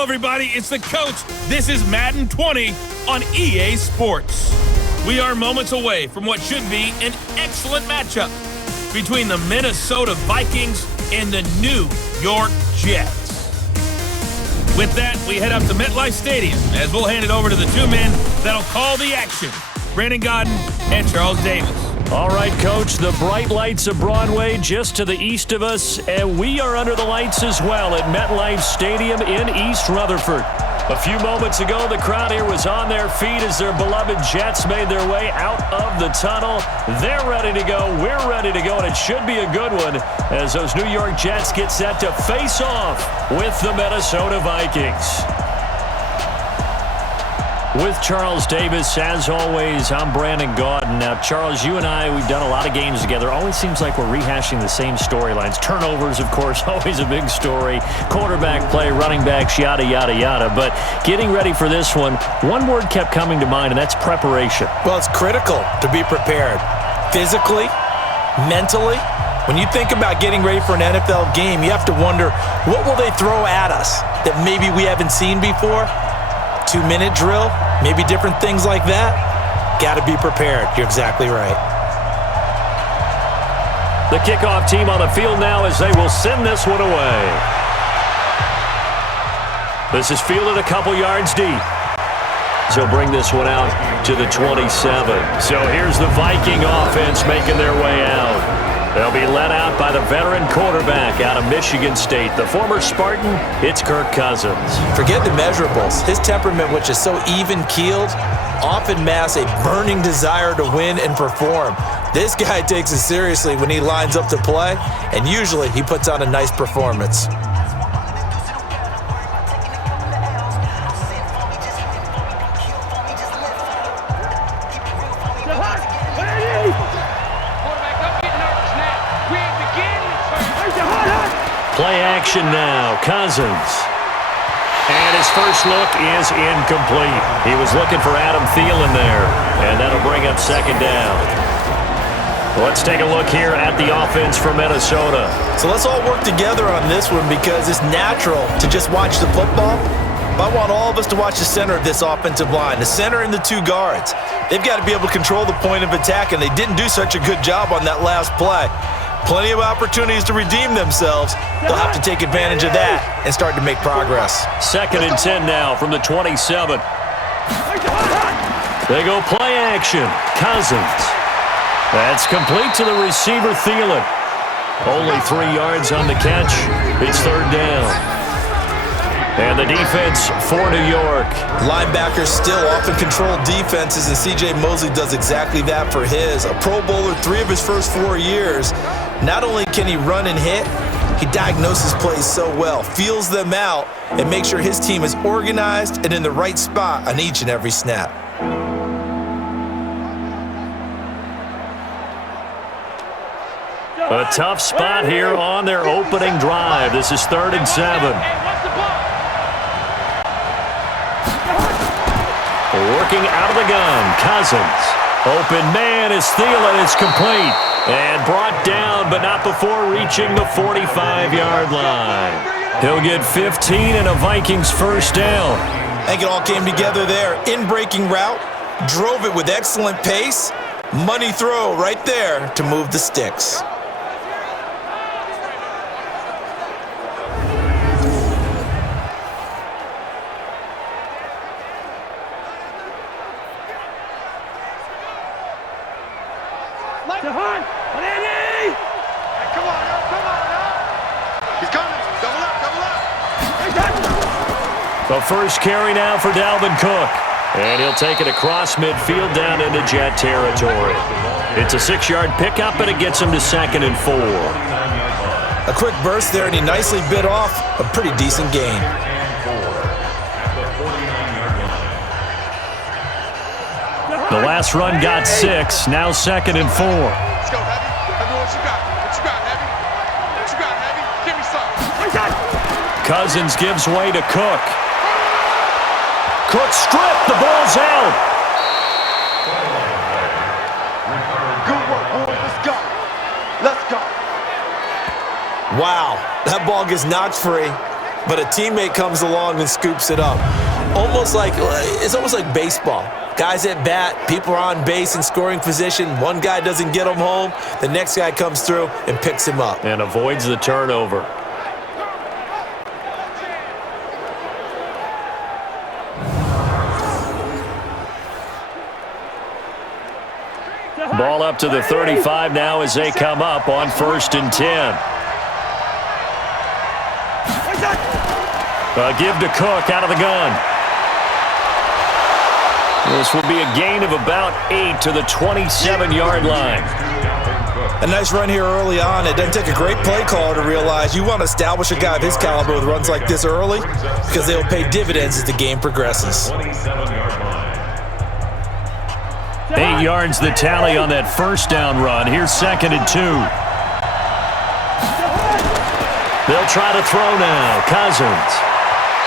Hello, everybody. It's the coach. This is Madden 20 on EA Sports. We are moments away from what should be an excellent matchup between the Minnesota Vikings and the New York Jets. With that, we head up to MedLife Stadium as we'll hand it over to the two men that'll call the action, Brandon Godden and Charles Davis. All right, Coach, the bright lights of Broadway just to the east of us, and we are under the lights as well at MetLife Stadium in East Rutherford. A few moments ago, the crowd here was on their feet as their beloved Jets made their way out of the tunnel. They're ready to go. We're ready to go, and it should be a good one as those New York Jets get set to face off with the Minnesota Vikings. With Charles Davis, as always, I'm Brandon Godden. Now, Charles, you and I, we've done a lot of games together. Always seems like we're rehashing the same storylines. Turnovers, of course, always a big story. Quarterback play, running backs, yada, yada, yada. But getting ready for this one word kept coming to mind, and that's preparation. Well, it's critical to be prepared. Physically, mentally. When you think about getting ready for an NFL game, you have to wonder, what will they throw at us that maybe we haven't seen before? 2-minute drill, maybe different things like that. Got to be prepared. You're exactly right. The kickoff team on the field now as they will send this one away. This is fielded a couple yards deep. So bring this one out to the 27. So here's the Viking offense making their way out. They'll be led out by the veteran quarterback out of Michigan State. The former Spartan, it's Kirk Cousins. Forget the measurables. His temperament, which is so even-keeled, often masks a burning desire to win and perform. This guy takes it seriously when he lines up to play, and usually he puts on a nice performance. Play action now, Cousins. And his first look is incomplete. He was looking for Adam Thielen there, and that'll bring up second down. Let's take a look here at the offense for Minnesota. So let's all work together on this one because it's natural to just watch the football. But I want all of us to watch the center of this offensive line, the center and the two guards. They've got to be able to control the point of attack, and they didn't do such a good job on that last play. Plenty of opportunities to redeem themselves. They'll have to take advantage of that and start to make progress. 2nd and 10 now from the 27. They go play action. Cousins. That's complete to the receiver, Thielen. Only 3 yards on the catch. It's third down. And the defense for New York. Linebackers still often control defenses, and C.J. Mosley does exactly that for his. A Pro Bowler 3 of his first 4 years. Not only can he run and hit, he diagnoses plays so well, feels them out, and makes sure his team is organized and in the right spot on each and every snap. A tough spot here on their opening drive. This is 3rd and 7. Working out of the gun, Cousins. Open man is Thielen. It's complete. And brought down, but not before reaching the 45-yard line. He'll get 15 and a Vikings first down. I think it all came together there. In-breaking route, drove it with excellent pace. Money throw right there to move the sticks. The first carry now for Dalvin Cook. And he'll take it across midfield down into Jet territory. It's a 6-yard pickup, and it gets him to 2nd and 4. A quick burst there, and he nicely bit off a pretty decent gain. The last run got 6, now 2nd and 4. Let's go, Heavy. Heavy, what you got? What you got, Heavy? What you got, Heavy? Give me some. Cousins gives way to Cook. Cook stripped. The ball's out. Good work, boys. Let's go. Let's go. Wow, that ball gets knocked free. but a teammate comes along and scoops it up. It's almost like baseball. Guys at bat, people are on base in scoring position. One guy doesn't get him home. The next guy comes through and picks him up. And avoids the turnover. Ball up to the 35 now as they come up on 1st and 10. Give to Cook out of the gun. This will be a gain of about 8 to the 27-yard line. A nice run here early on. It doesn't take a great play caller to realize you want to establish a guy of his caliber with runs like this early because they'll pay dividends as the game progresses. 8 yards the tally on that first down run. Here's 2nd and 2. They'll try to throw now. Cousins.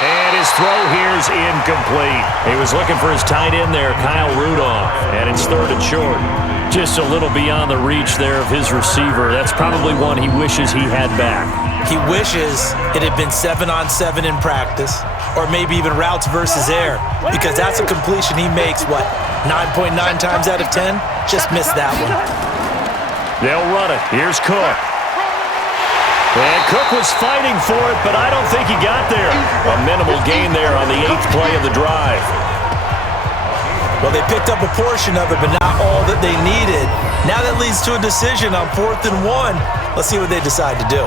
And his throw here's incomplete. He was looking for his tight end there, Kyle Rudolph. And it's 3rd and short. Just a little beyond the reach there of his receiver. That's probably one he wishes he had back. He wishes it had been 7-on-7 in practice, or maybe even routes versus air, because that's a completion he makes, 9.9 times out of 10? Just missed that one. They'll run it. Here's Cook. And Cook was fighting for it, but I don't think he got there. A minimal gain there on the 8th play of the drive. Well, they picked up a portion of it, but not all that they needed. Now that leads to a decision on 4th and 1. Let's see what they decide to do.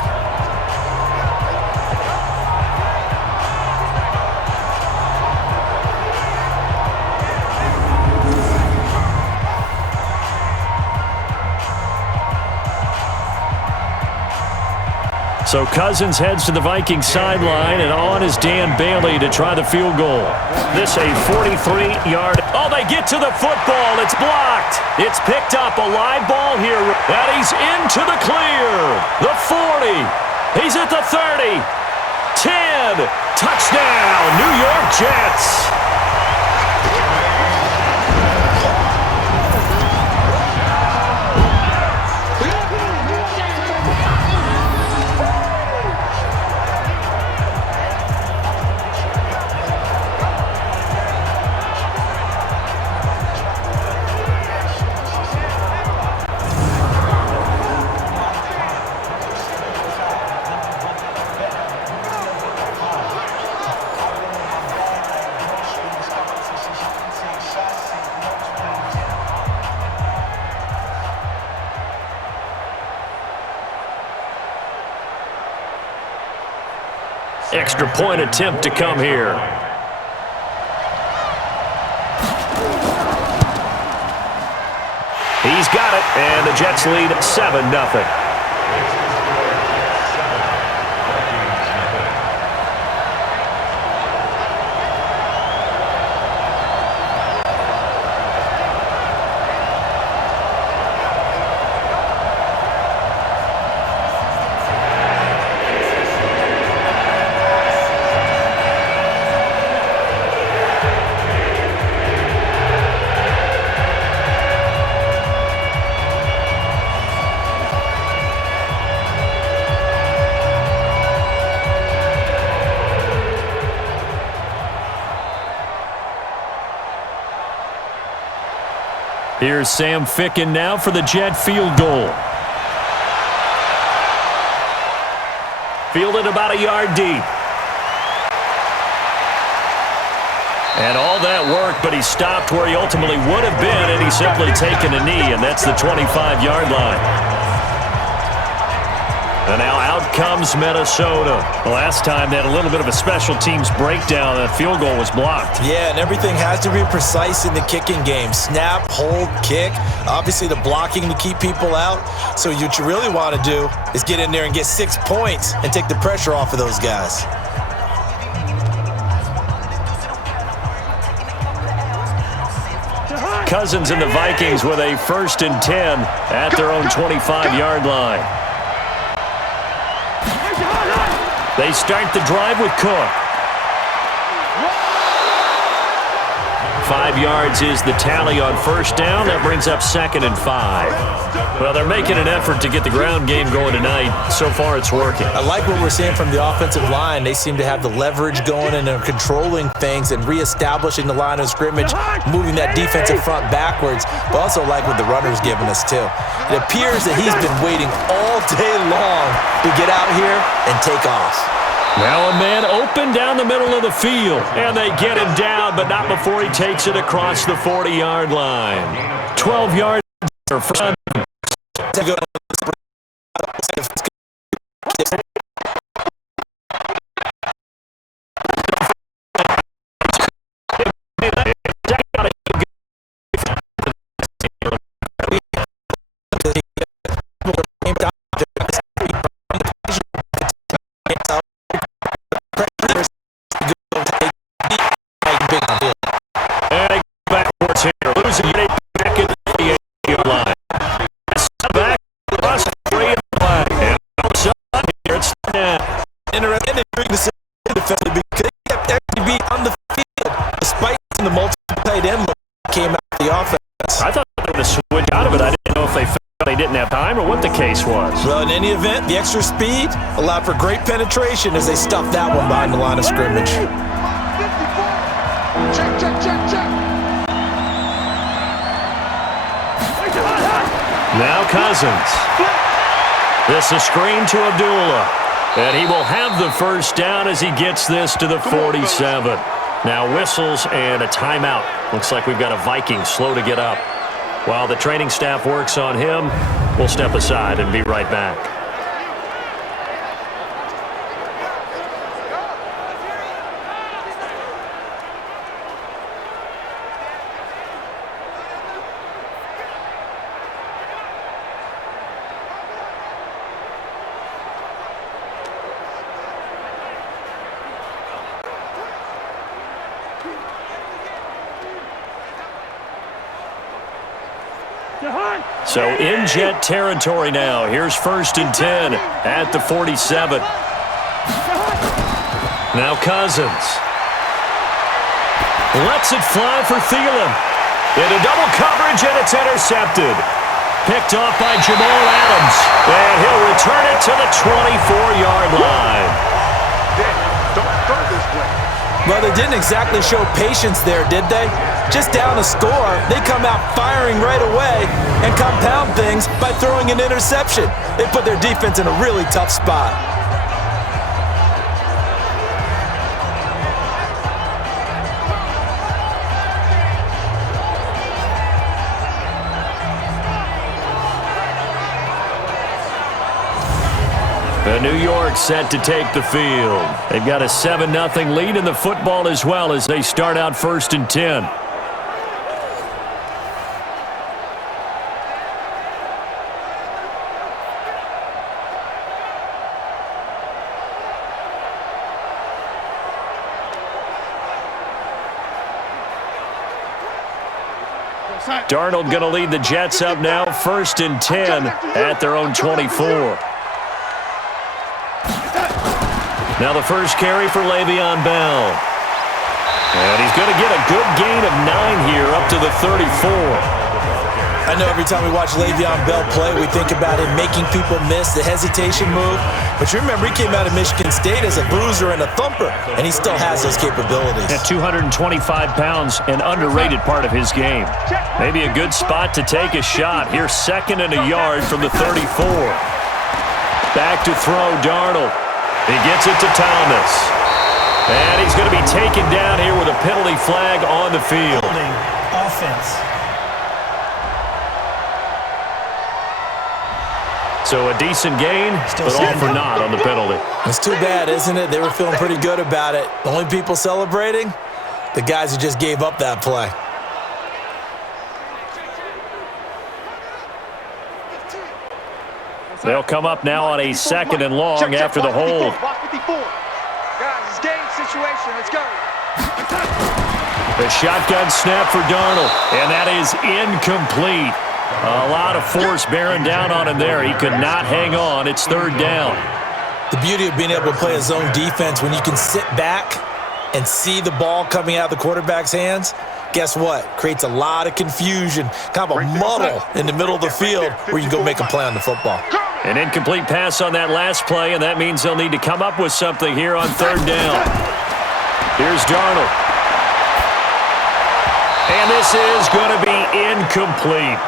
So Cousins heads to the Vikings sideline, and on is Dan Bailey to try the field goal. This a 43-yard. Oh, they get to the football. It's blocked. It's picked up. A live ball here. And he's into the clear. The 40. He's at the 30. 10. Touchdown, New York Jets. Extra point attempt to come here. He's got it, and the Jets lead 7-0. Here's Sam Ficken now for the Jet field goal. Fielded about a yard deep. And all that work, but he stopped where he ultimately would have been, and he's simply taken a knee, and that's the 25-yard line. And now out comes Minnesota. The last time they had a little bit of a special teams breakdown. That field goal was blocked. Yeah, and everything has to be precise in the kicking game. Snap, hold, kick. Obviously the blocking to keep people out. So what you really want to do is get in there and get 6 points and take the pressure off of those guys. Cousins and the Vikings with a 1st and 10 at their own 25-yard line. They start the drive with Cook. 5 yards is the tally on first down. That brings up 2nd and 5. Well, they're making an effort to get the ground game going tonight. So far, it's working. I like what we're seeing from the offensive line. They seem to have the leverage going, and they're controlling things and reestablishing the line of scrimmage, moving that defensive front backwards, but also like what the runner's giving us, too. It appears that he's been waiting all day long to get out here and take off. Now a man open down the middle of the field, and they get him down, but not before he takes it across the 40-yard line. 12 yards for first. Well, in any event, the extra speed allowed for great penetration as they stuffed that one behind the line of scrimmage. Check, check, check, check. Now Cousins. This is screen to Abdullah. And he will have the first down as he gets this to the 47. Now whistles and a timeout. Looks like we've got a Viking slow to get up. While the training staff works on him, we'll step aside and be right back. So in Jet territory now. Here's 1st and 10 at the 47. Now Cousins. Lets it fly for Thielen. Into double coverage, and it's intercepted. Picked off by Jamal Adams. And he'll return it to the 24-yard line. Don't throw this way. Well, they didn't exactly show patience there, did they? Just down a score, they come out firing right away and compound things by throwing an interception. They put their defense in a really tough spot. New York set to take the field. They've got a 7-0 lead in the football as well as they start out 1st and 10. Darnold going to lead the Jets up now, 1st and 10 at their own 24. Now the first carry for Le'Veon Bell. And he's going to get a good gain of 9 here up to the 34. I know every time we watch Le'Veon Bell play, we think about him making people miss the hesitation move. But you remember, he came out of Michigan State as a bruiser and a thumper, and he still has those capabilities. At 225 pounds, an underrated part of his game. Maybe a good spot to take a shot. Here's 2nd and a yard from the 34. Back to throw, Darnold. He gets it to Thomas. And he's going to be taken down here with a penalty flag on the field. Offense. So a decent gain, but all for naught on the penalty. It's too bad, isn't it? They were feeling pretty good about it. The only people celebrating, the guys who just gave up that play. They'll come up now on a 2nd and long after the hold. Guys, it's game situation. Let's go. The shotgun snap for Darnold, and that is incomplete. A lot of force bearing down on him there. He could not hang on. It's 3rd down. The beauty of being able to play a zone defense when you can sit back and see the ball coming out of the quarterback's hands guess what? Creates a lot of confusion, kind of a muddle in the middle of the field where you can go make a play on the football. An incomplete pass on that last play, and that means they'll need to come up with something here on third down. Here's Darnold. And this is going to be incomplete.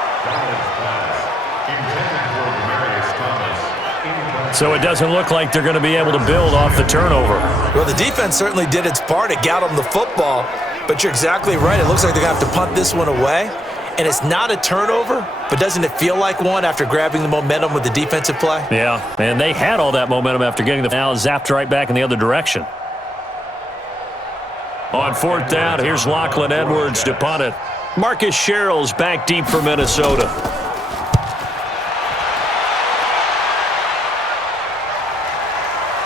So it doesn't look like they're going to be able to build off the turnover. Well, the defense certainly did its part. It got them the football, but you're exactly right. It looks like they're going to have to punt this one away. And it's not a turnover, but doesn't it feel like one after grabbing the momentum with the defensive play? Yeah, and they had all that momentum after getting the now zapped right back in the other direction. On fourth down, here's Lachlan Edwards to punt it. Marcus Sherrill's back deep for Minnesota.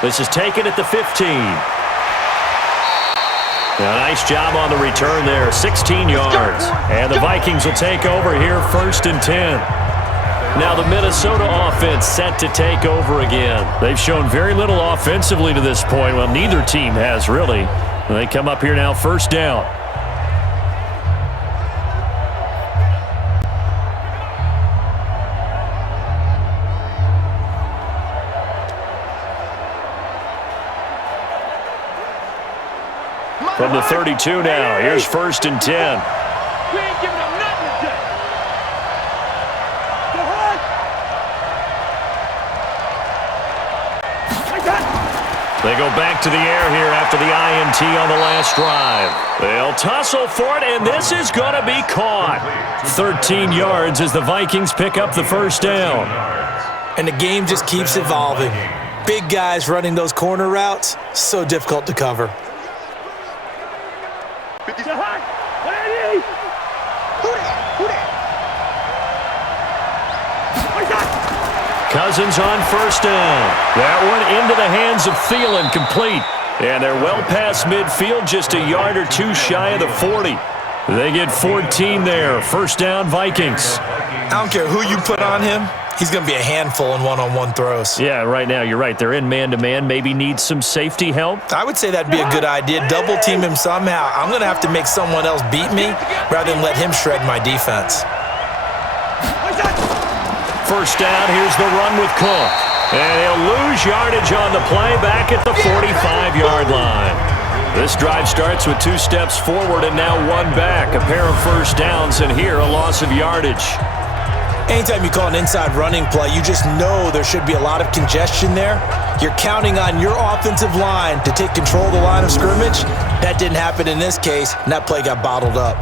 This is taken at the 15. A nice job on the return there, 16 yards. And the Vikings will take over here, 1st and 10. Now the Minnesota offense set to take over again. They've shown very little offensively to this point. Well, neither team has really. They come up here now, 1st down. From the 32 now, here's 1st and 10. We ain't giving up nothing today. They go back to the air here after the INT on the last drive. They'll tussle for it, and this is going to be caught. 13 yards as the Vikings pick up the 1st down. And the game just keeps evolving. Big guys running those corner routes, so difficult to cover. Cousins on 1st down. That one into the hands of Thielen, complete. And they're well past midfield, just a yard or two shy of the 40. They get 14 there. 1st down, Vikings. I don't care who you put on him. He's going to be a handful in one-on-one throws. Yeah, right now, you're right. They're in man-to-man. Maybe need some safety help. I would say that'd be a good idea. Double team him somehow. I'm going to have to make someone else beat me rather than let him shred my defense. 1st down, here's the run with Cook. And he'll lose yardage on the play back at the 45-yard line. This drive starts with 2 steps forward and now 1 back. A pair of 1st downs, and here a loss of yardage. Anytime you call an inside running play, you just know there should be a lot of congestion there. You're counting on your offensive line to take control of the line of scrimmage. That didn't happen in this case, and that play got bottled up.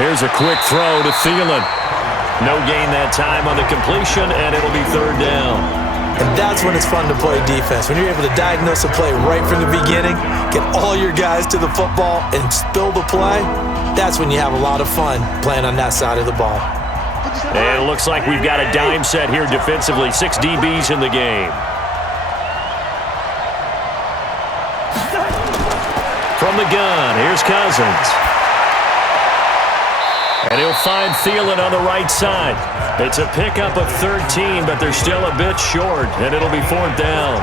Here's a quick throw to Thielen. No gain that time on the completion, and it'll be 3rd down. And that's when it's fun to play defense. When you're able to diagnose a play right from the beginning, get all your guys to the football, and spill the play, that's when you have a lot of fun playing on that side of the ball. And it looks like we've got a dime set here defensively. 6 DBs in the game. From the gun, here's Cousins. And he'll find Thielen on the right side. It's a pickup of 13, but they're still a bit short, and it'll be 4th down.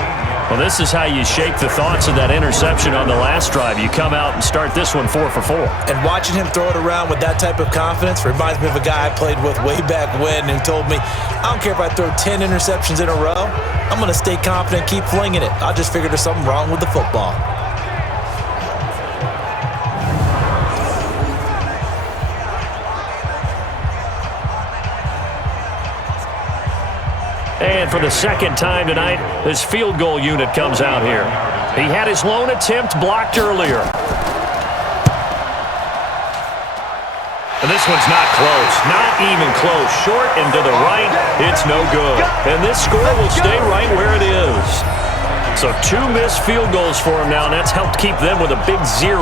Well, this is how you shake the thoughts of that interception on the last drive. You come out and start this one 4 for 4. And watching him throw it around with that type of confidence reminds me of a guy I played with way back when who told me, I don't care if I throw 10 interceptions in a row, I'm going to stay confident, keep flinging it. I just figured there's something wrong with the football. And for the 2nd time tonight, this field goal unit comes out here. He had his lone attempt blocked earlier. And this one's not close. Not even close. Short and to the right. It's no good. And this score will stay right where it is. So 2 missed field goals for him now, and that's helped keep them with a big 0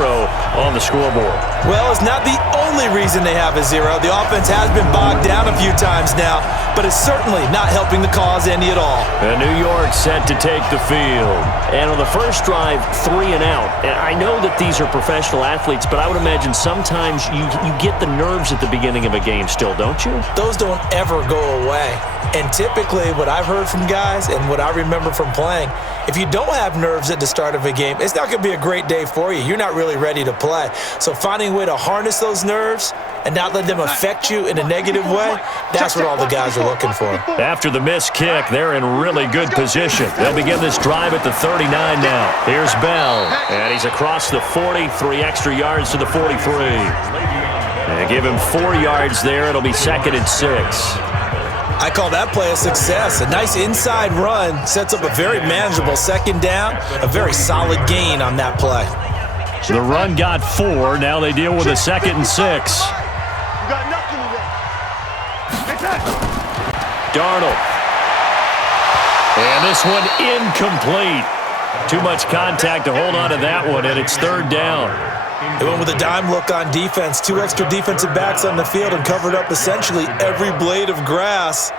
on the scoreboard. Well, it's not the only reason they have a 0. The offense has been bogged down a few times now, but it's certainly not helping the cause any at all. And New York set to take the field. And on the first drive, 3 and out. And I know that these are professional athletes, but I would imagine sometimes you get the nerves at the beginning of a game still, don't you? Those don't ever go away. And typically what I've heard from guys and what I remember from playing, if you don't have nerves at the start of a game, it's not going to be a great day for you. You're not really ready to play. So finding a way to harness those nerves and not let them affect you in a negative way, that's what all the guys are looking for. After the missed kick, they're in really good position. They'll begin this drive at the 39 now. Here's Bell, and he's across the 40, 3 extra yards to the 43. And give him 4 yards there. It'll be 2nd and 6. I call that play a success. A nice inside run sets up a very manageable 2nd down, a very solid gain on that play. The run got 4. Now they deal with a 2nd and 6. Darnold. And this one incomplete. Too much contact to hold on to that one, and it's 3rd down. They went with a dime look on defense. 2 extra defensive backs on the field and covered up essentially every blade of grass.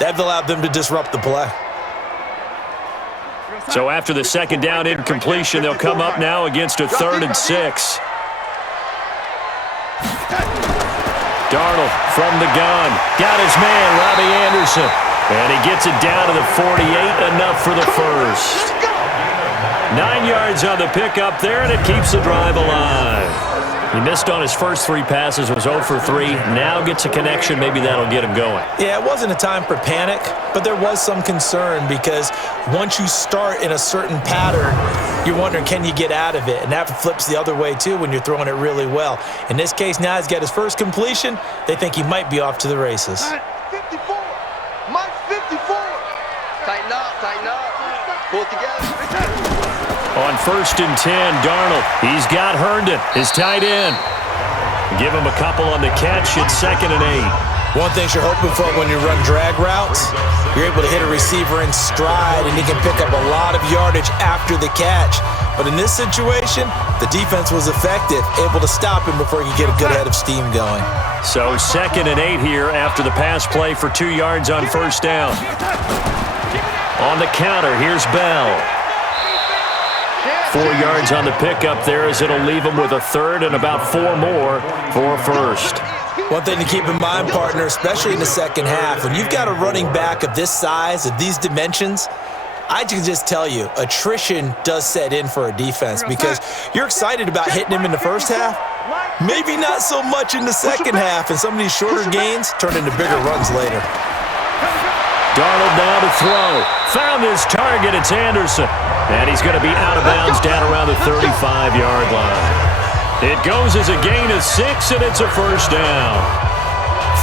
That allowed them to disrupt the play. So after the 2nd down incompletion, they'll come up now against a 3rd and 6. Darnold from the gun. Got his man, Robbie Anderson. And he gets it down to the 48, enough for the first. 9 yards on the pickup there, and it keeps the drive alive. He missed on his first 3 passes, was 0 for 3. Now gets a connection. Maybe that'll get him going. Yeah, it wasn't a time for panic, but there was some concern because once you start in a certain pattern, you're wondering, can you get out of it? And that flips the other way, too, when you're throwing it really well. In this case, now he's got his first completion. They think he might be off to the races. 54. Mike 54. Tighten up. Pull it together. On 1st and 10, Darnold. He's got Herndon, his tight end. Give him a couple on the catch. It's 2nd and 8. One thing you're hoping for when you run drag routes, you're able to hit a receiver in stride, and he can pick up a lot of yardage after the catch. But in this situation, the defense was effective, able to stop him before he could get a good head of steam going. So 2nd and 8 here after the pass play for 2 yards on 1st down. On the counter, here's Bell. 4 yards on the pickup there as it'll leave him with a 3rd and about 4 more for a 1st. One thing to keep in mind, partner, especially in the second half, when you've got a running back of this size, of these dimensions, I can just tell you, attrition does set in for a defense because you're excited about hitting him in the first half, maybe not so much in the second half, and some of these shorter gains turn into bigger runs later. Darnold now to throw. Found his target. It's Anderson. And he's going to be out of bounds down around the 35-yard line. It goes as a gain of 6, and it's a 1st down.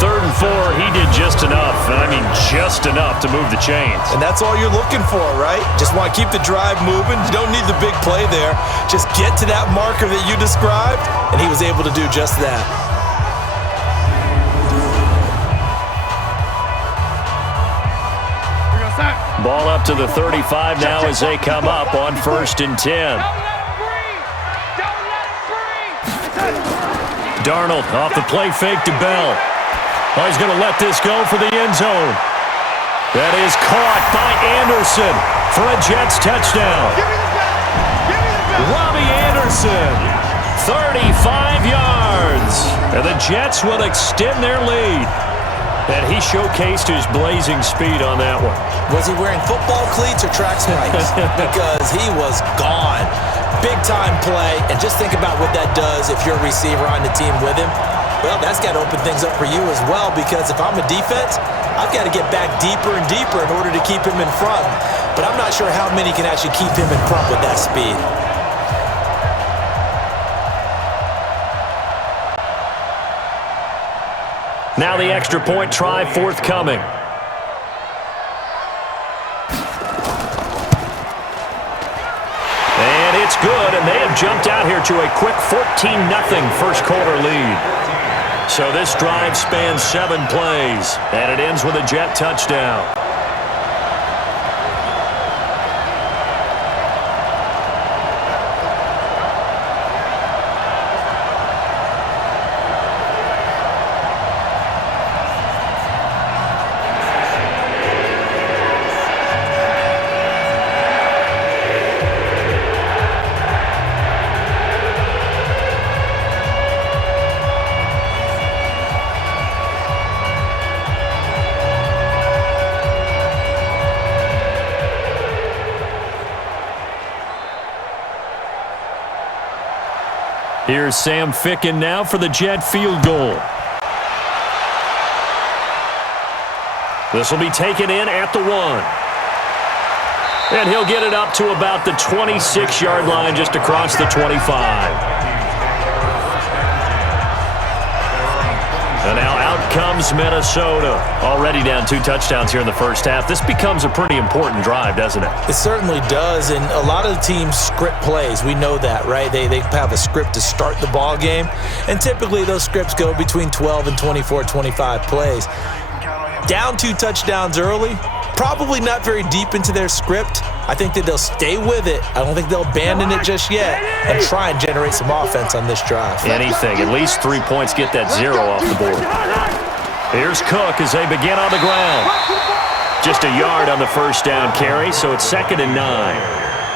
3rd and 4, he did just enough. I mean, just enough to move the chains. And that's all you're looking for, right? Just want to keep the drive moving. You don't need the big play there. Just get to that marker that you described, and he was able to do just that. Ball up to the 35 now as they come up on 1st and 10. Darnold off the play fake to Bell. Oh, he's going to let this go for the end zone. That is caught by Anderson for a Jets touchdown. Robbie Anderson, 35 yards. And the Jets will extend their lead. And he showcased his blazing speed on that one. Was he wearing football cleats or track spikes? Because he was gone. Big-time play. And just think about what that does if you're a receiver on the team with him. Well, that's got to open things up for you as well, because if I'm a defense, I've got to get back deeper and deeper in order to keep him in front. But I'm not sure how many can actually keep him in front with that speed. Now the extra point try forthcoming. And it's good, and they have jumped out here to a quick 14-0 first quarter lead. So this drive spans 7 plays, and it ends with a Jet touchdown. Here's Sam Ficken now for the Jet field goal. This will be taken in at the 1. And he'll get it up to about the 26-yard line just across the 25. And now out comes Minnesota. Already down 2 touchdowns here in the first half. This becomes a pretty important drive, doesn't it? It certainly does, and a lot of the teams script plays. We know that, right? They have a script to start the ball game, and typically those scripts go between 12 and 24, 25 plays. Down 2 touchdowns early, probably not very deep into their script. I think that they'll stay with it. I don't think they'll abandon it just yet and try and generate some offense on this drive. Anything. At least 3 points, get that 0 off the board. Here's Cook as they begin on the ground. Just a yard on the first down carry, so it's 2nd and 9.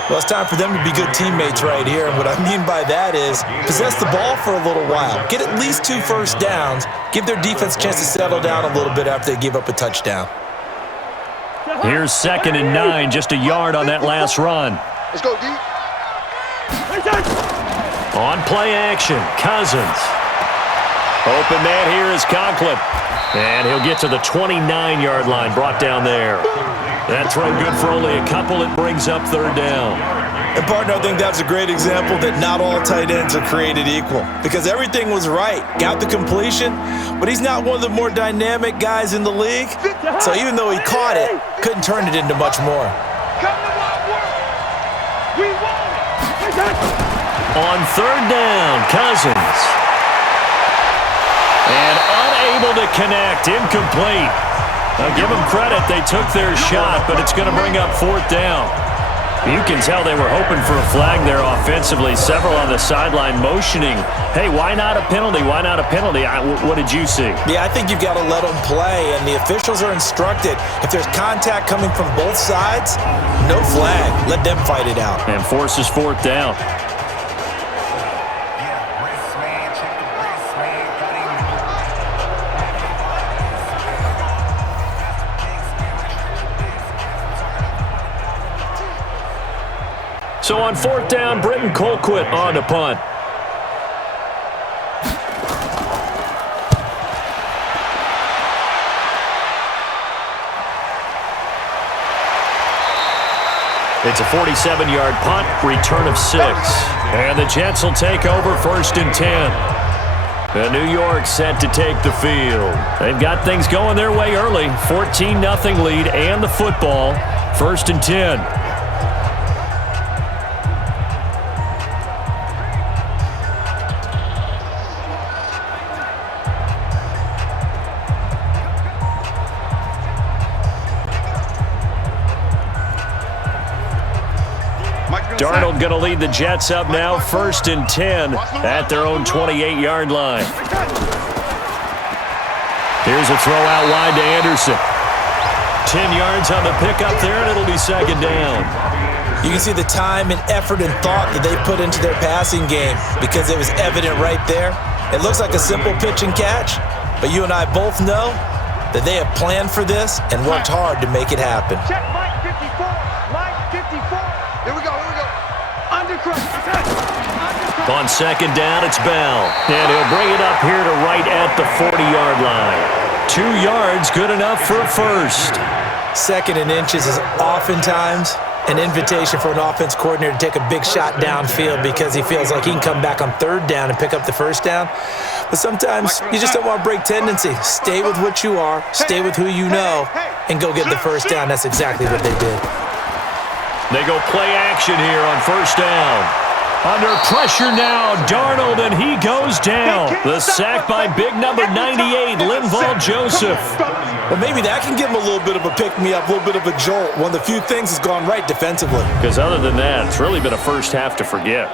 Well, it's time for them to be good teammates right here. And what I mean by that is possess the ball for a little while. Get at least 2 first downs. Give their defense a chance to settle down a little bit after they give up a touchdown. Here's 2nd and 9, just a yard on that last run. Let's go, D. On play action, Cousins. Open man here is Conklin. And he'll get to the 29-yard line, brought down there. That throw good for only a couple. It brings up 3rd down. And, partner, I think that's a great example that not all tight ends are created equal because everything was right. Got the completion, but he's not one of the more dynamic guys in the league. So even though he caught it, couldn't turn it into much more. On 3rd down, Cousins. And unable to connect, incomplete. Now give them credit, they took their shot, but it's going to bring up 4th down. You can tell they were hoping for a flag there offensively. Several on the sideline motioning, hey, why not a penalty? Why not a penalty? What did you see? Yeah, I think you've got to let them play, and the officials are instructed. If there's contact coming from both sides, no flag. Let them fight it out. And forces 4th down. So on 4th down, Britton Colquitt on to punt. It's a 47-yard punt, return of 6. And the Jets will take over 1st and 10. And New York set to take the field. They've got things going their way early. 14-0 lead and the football. 1st and 10. Darnold going to lead the Jets up now, 1st and 10 at their own 28-yard line. Here's a throw out wide to Anderson. 10 yards on the pickup there, and it'll be 2nd down. You can see the time and effort and thought that they put into their passing game because it was evident right there. It looks like a simple pitch and catch, but you and I both know that they have planned for this and worked hard to make it happen. Check Mike 54. Mike 54. Here we go. On 2nd down, it's Bell. And he'll bring it up here to right at the 40-yard line. 2 yards, good enough for a first. 2nd and inches is oftentimes an invitation for an offense coordinator to take a big shot downfield because he feels like he can come back on 3rd down and pick up the first down. But sometimes you just don't want to break tendency. Stay with what you are, stay with who you know, and go get the first down. That's exactly what they did. They go play action here on 1st down. Under pressure now, Darnold, and he goes down. The sack by big number 98, Linval Joseph. Well, maybe that can give him a little bit of a pick-me-up, a little bit of a jolt. One of the few things has gone right defensively. Because other than that, it's really been a first half to forget.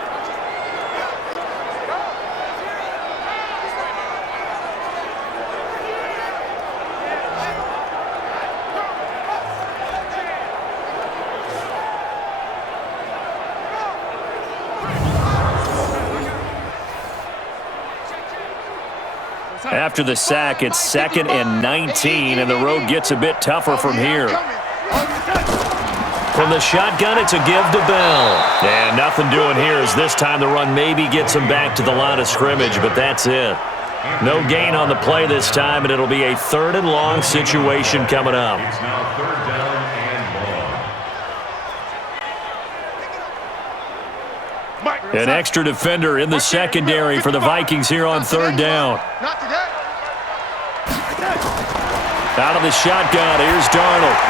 After the sack, it's 2nd and 19, and the road gets a bit tougher from here. From the shotgun, it's a give to Bell. And nothing doing here as this time the run maybe gets him back to the line of scrimmage, but that's it. No gain on the play this time, and it'll be a 3rd and long situation coming up. It's now 3rd down and long. An extra defender in the secondary for the Vikings here on 3rd down. Not today. Out of the shotgun, here's Darnold.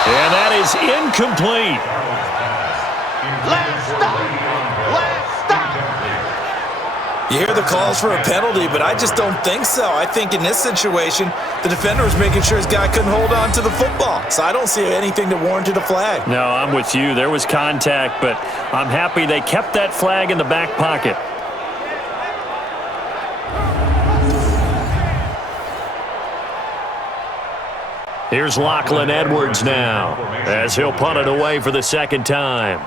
And that is incomplete. Last stop. You hear the calls for a penalty, but I just don't think so. I think in this situation, the defender was making sure his guy couldn't hold on to the football. So I don't see anything that warranted a flag. No, I'm with you. There was contact, but I'm happy they kept that flag in the back pocket. Here's Lachlan Edwards now, as he'll punt it away for the 2nd time.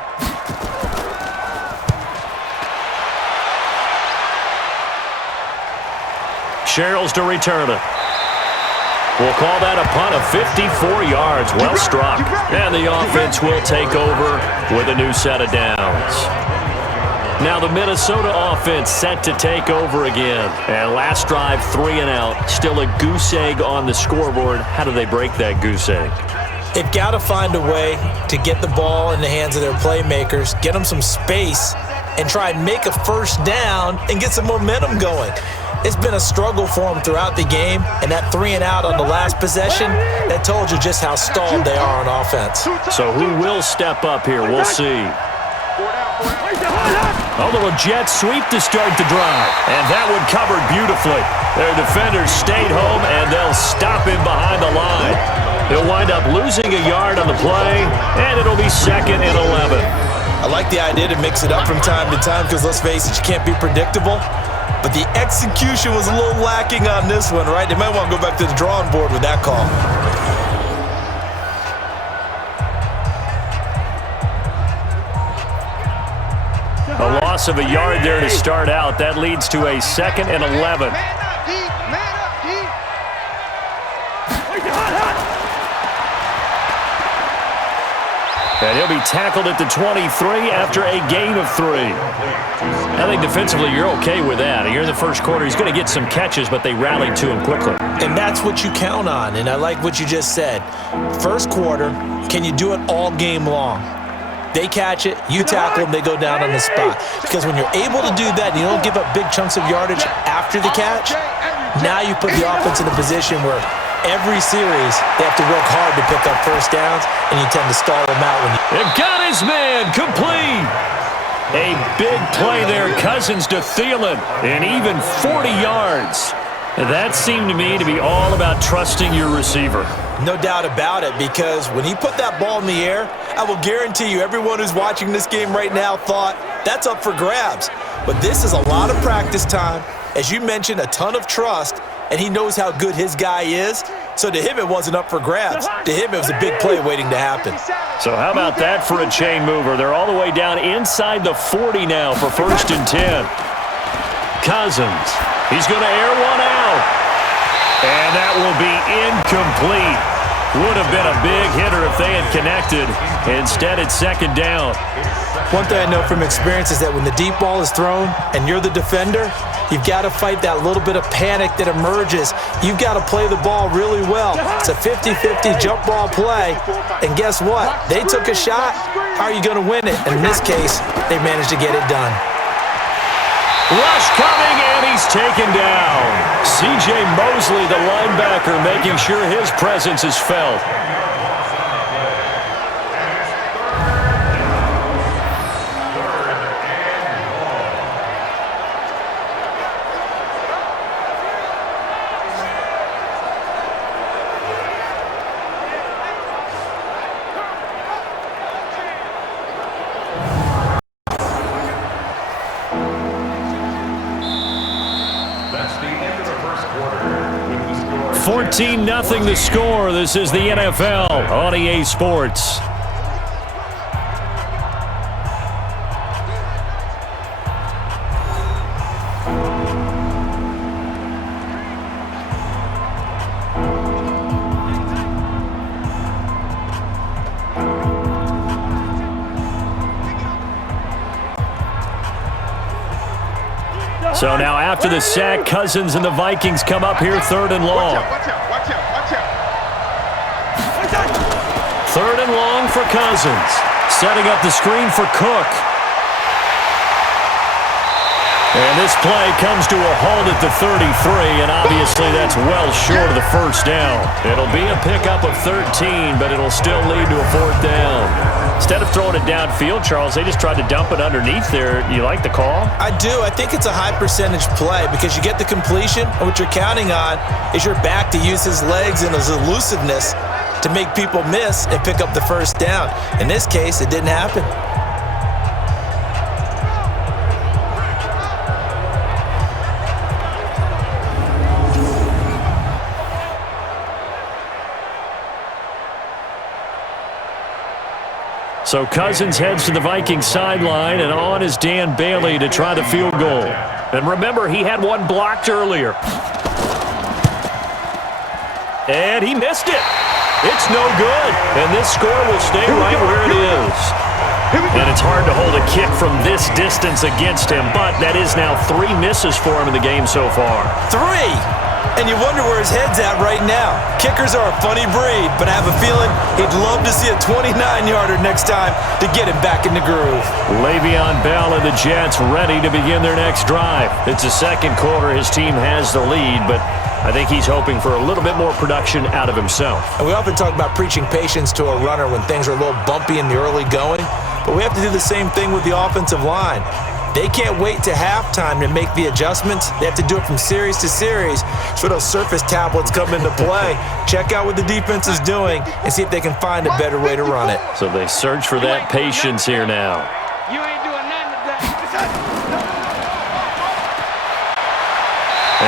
Sherrills to return it. We'll call that a punt of 54 yards. Well struck. And the offense will take over with a new set of downs. Now the Minnesota offense set to take over again. And last drive, 3 and out. Still a goose egg on the scoreboard. How do they break that goose egg? They've got to find a way to get the ball in the hands of their playmakers, get them some space, and try and make a 1st down and get some momentum going. It's been a struggle for them throughout the game, and that 3 and out on the last possession, that told you just how stalled they are on offense. So who will step up here? We'll see. A little jet sweep to start the drive. And that one covered beautifully. Their defenders stayed home, and they'll stop him behind the line. He'll wind up losing a yard on the play, and it'll be 2nd and 11. I like the idea to mix it up from time to time because, let's face it, you can't be predictable. But the execution was a little lacking on this one, right? They might want to go back to the drawing board with that call. A loss of a yard there to start out. That leads to a 2nd and 11. And he'll be tackled at the 23 after a gain of 3. I think defensively you're okay with that. Here in the first quarter, he's going to get some catches, but they rallied to him quickly. And that's what you count on, and I like what you just said. First quarter, can you do it all game long? They catch it, you tackle them, they go down on the spot. Because when you're able to do that and you don't give up big chunks of yardage after the catch, now you put the offense in a position where every series they have to work hard to pick up 1st downs, and you tend to stall them out when you... It got his man complete. A big play there, Cousins to Thielen, and even 40 yards. That seemed to me to be all about trusting your receiver. No doubt about it, because when he put that ball in the air, I will guarantee you everyone who's watching this game right now thought that's up for grabs. But this is a lot of practice time. As you mentioned, a ton of trust, and he knows how good his guy is. So to him, it wasn't up for grabs. To him, it was a big play waiting to happen. So how about that for a chain mover? They're all the way down inside the 40 now for 1st and 10. Cousins, he's going to air one out. And that will be incomplete. Would have been a big hitter if they had connected. Instead, it's 2nd down. One thing I know from experience is that when the deep ball is thrown and you're the defender, you've got to fight that little bit of panic that emerges. You've got to play the ball really well. It's a 50-50 jump ball play. And guess what? They took a shot. How are you going to win it? And in this case, they managed to get it done. Rush coming, and he's taken down. C.J. Mosley, the linebacker, making sure his presence is felt. That's the end of the first quarter with the score 14-0 the score. This is the NFL on EA Sports. So now after the sack, Cousins and the Vikings come up here 3rd and long. Watch out. 3rd and long for Cousins. Setting up the screen for Cook. And this play comes to a halt at the 33, and obviously that's well short of the first down. It'll be a pickup of 13, but it'll still lead to a 4th down. Instead of throwing it downfield, Charles, they just tried to dump it underneath there. You like the call? I do. I think it's a high percentage play because you get the completion, and what you're counting on is your back to use his legs and his elusiveness to make people miss and pick up the first down. In this case, it didn't happen. So Cousins heads to the Vikings sideline, and on is Dan Bailey to try the field goal. And remember, he had one blocked earlier. And he missed it. It's no good. And this score will stay right where it is. And it's hard to hold a kick from this distance against him, but that is now 3 misses for him in the game so far. 3! And you wonder where his head's at right now. Kickers are a funny breed, but I have a feeling he'd love to see a 29-yarder next time to get him back in the groove. Le'Veon Bell and the Jets ready to begin their next drive. It's the second quarter. His team has the lead, but I think he's hoping for a little bit more production out of himself. And we often talk about preaching patience to a runner when things are a little bumpy in the early going, but we have to do the same thing with the offensive line. They can't wait to halftime to make the adjustments. They have to do it from series to series so those surface tablets come into play. Check out what the defense is doing and see if they can find a better way to run it. So they search for that patience here now. You ain't doing nothing today.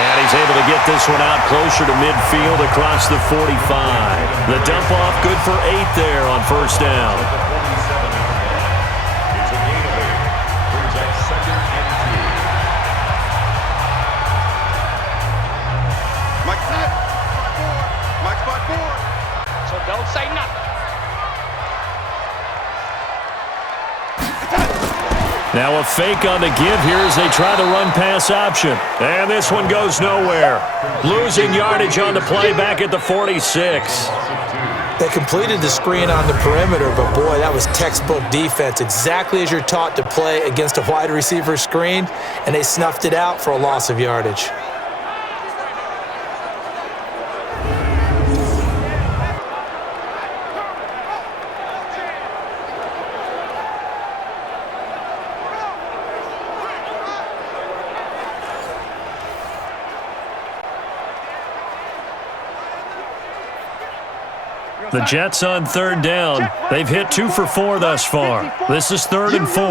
And he's able to get this one out closer to midfield across the 45. The dump off good for 8 there on first down. Don't say nothing. Now a fake on the give here as they try the run-pass option. And this one goes nowhere. Losing yardage on the play back at the 46. They completed the screen on the perimeter, but boy, that was textbook defense. Exactly as you're taught to play against a wide receiver screen, and they snuffed it out for a loss of yardage. The Jets on 3rd down. They've hit 2 for 4 thus far. This is 3rd and 4.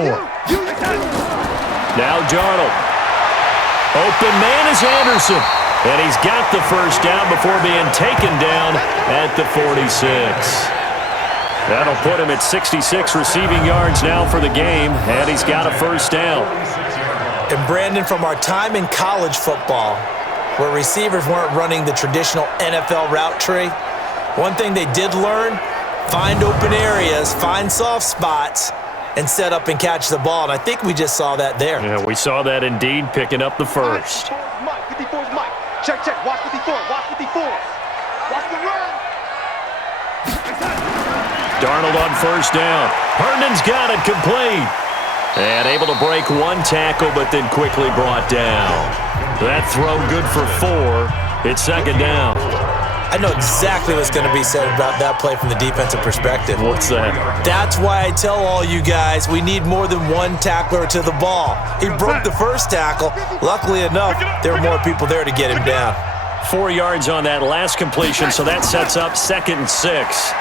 Now Darnold. Open man is Anderson. And he's got the first down before being taken down at the 46. That'll put him at 66 receiving yards now for the game. And he's got a first down. And Brandon, from our time in college football, where receivers weren't running the traditional NFL route tree, one thing they did learn, find open areas, find soft spots, and set up and catch the ball. And I think we just saw that there. Yeah, we saw that indeed, picking up the first. Mike, 54's Mike. Check. Watch 54. Watch 54. Watch the run. Darnold on first down. Herndon's got it complete. And able to break one tackle, but then quickly brought down. That throw good for 4. It's second down. I know exactly what's going to be said about that play from the defensive perspective. What's that? That's why I tell all you guys we need more than one tackler to the ball. He broke the first tackle. Luckily enough, there were more people there to get him down. 4 yards on that last completion, so that sets up 2nd and 6.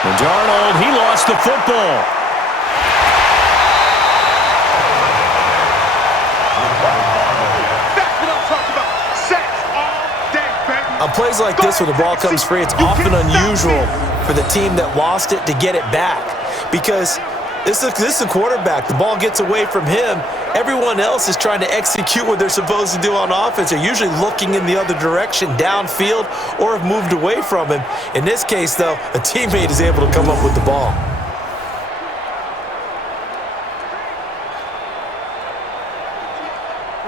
And Darnold, he lost the football. On plays like this where the ball comes free, it's often unusual for the team that lost it to get it back because this is a quarterback. The ball gets away from him. Everyone else is trying to execute what they're supposed to do on offense. They're usually looking in the other direction, downfield, or have moved away from him. In this case, though, a teammate is able to come up with the ball.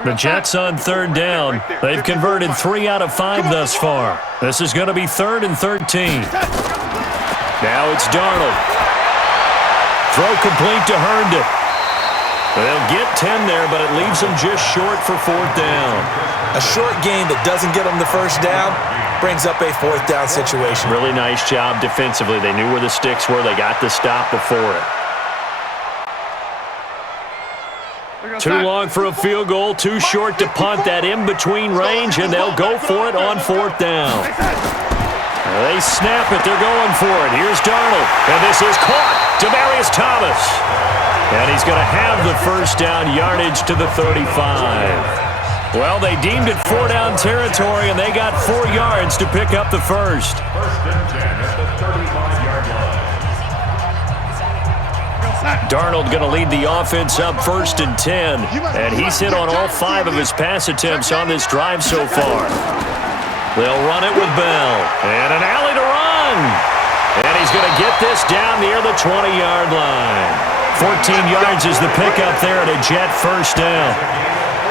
The Jets on third down. They've converted 3 out of 5 thus far. This is going to be 3rd and 13. Now it's Darnold. Throw complete to Herndon. They'll get 10 there, but it leaves them just short for 4th down. A short gain that doesn't get them the first down brings up a 4th down situation. Really nice job defensively. They knew where the sticks were. They got the stop before it. Too long for a field goal, too short to punt. That in-between range, and they'll go for it on 4th down. They snap it. They're going for it. Here's Darnold, and this is caught. Demaryius Thomas. And he's going to have the first down, yardage to the 35. Well, they deemed it 4-down territory, and they got 4 yards to pick up the first. 1st and 10 at the 35-yard line. Darnold going to lead the offense up 1st and 10, and he's hit on all 5 of his pass attempts on this drive so far. They'll run it with Bell, and an alley to run. And he's going to get this down near the 20-yard line. 14 yards is the pickup there at a Jet first down.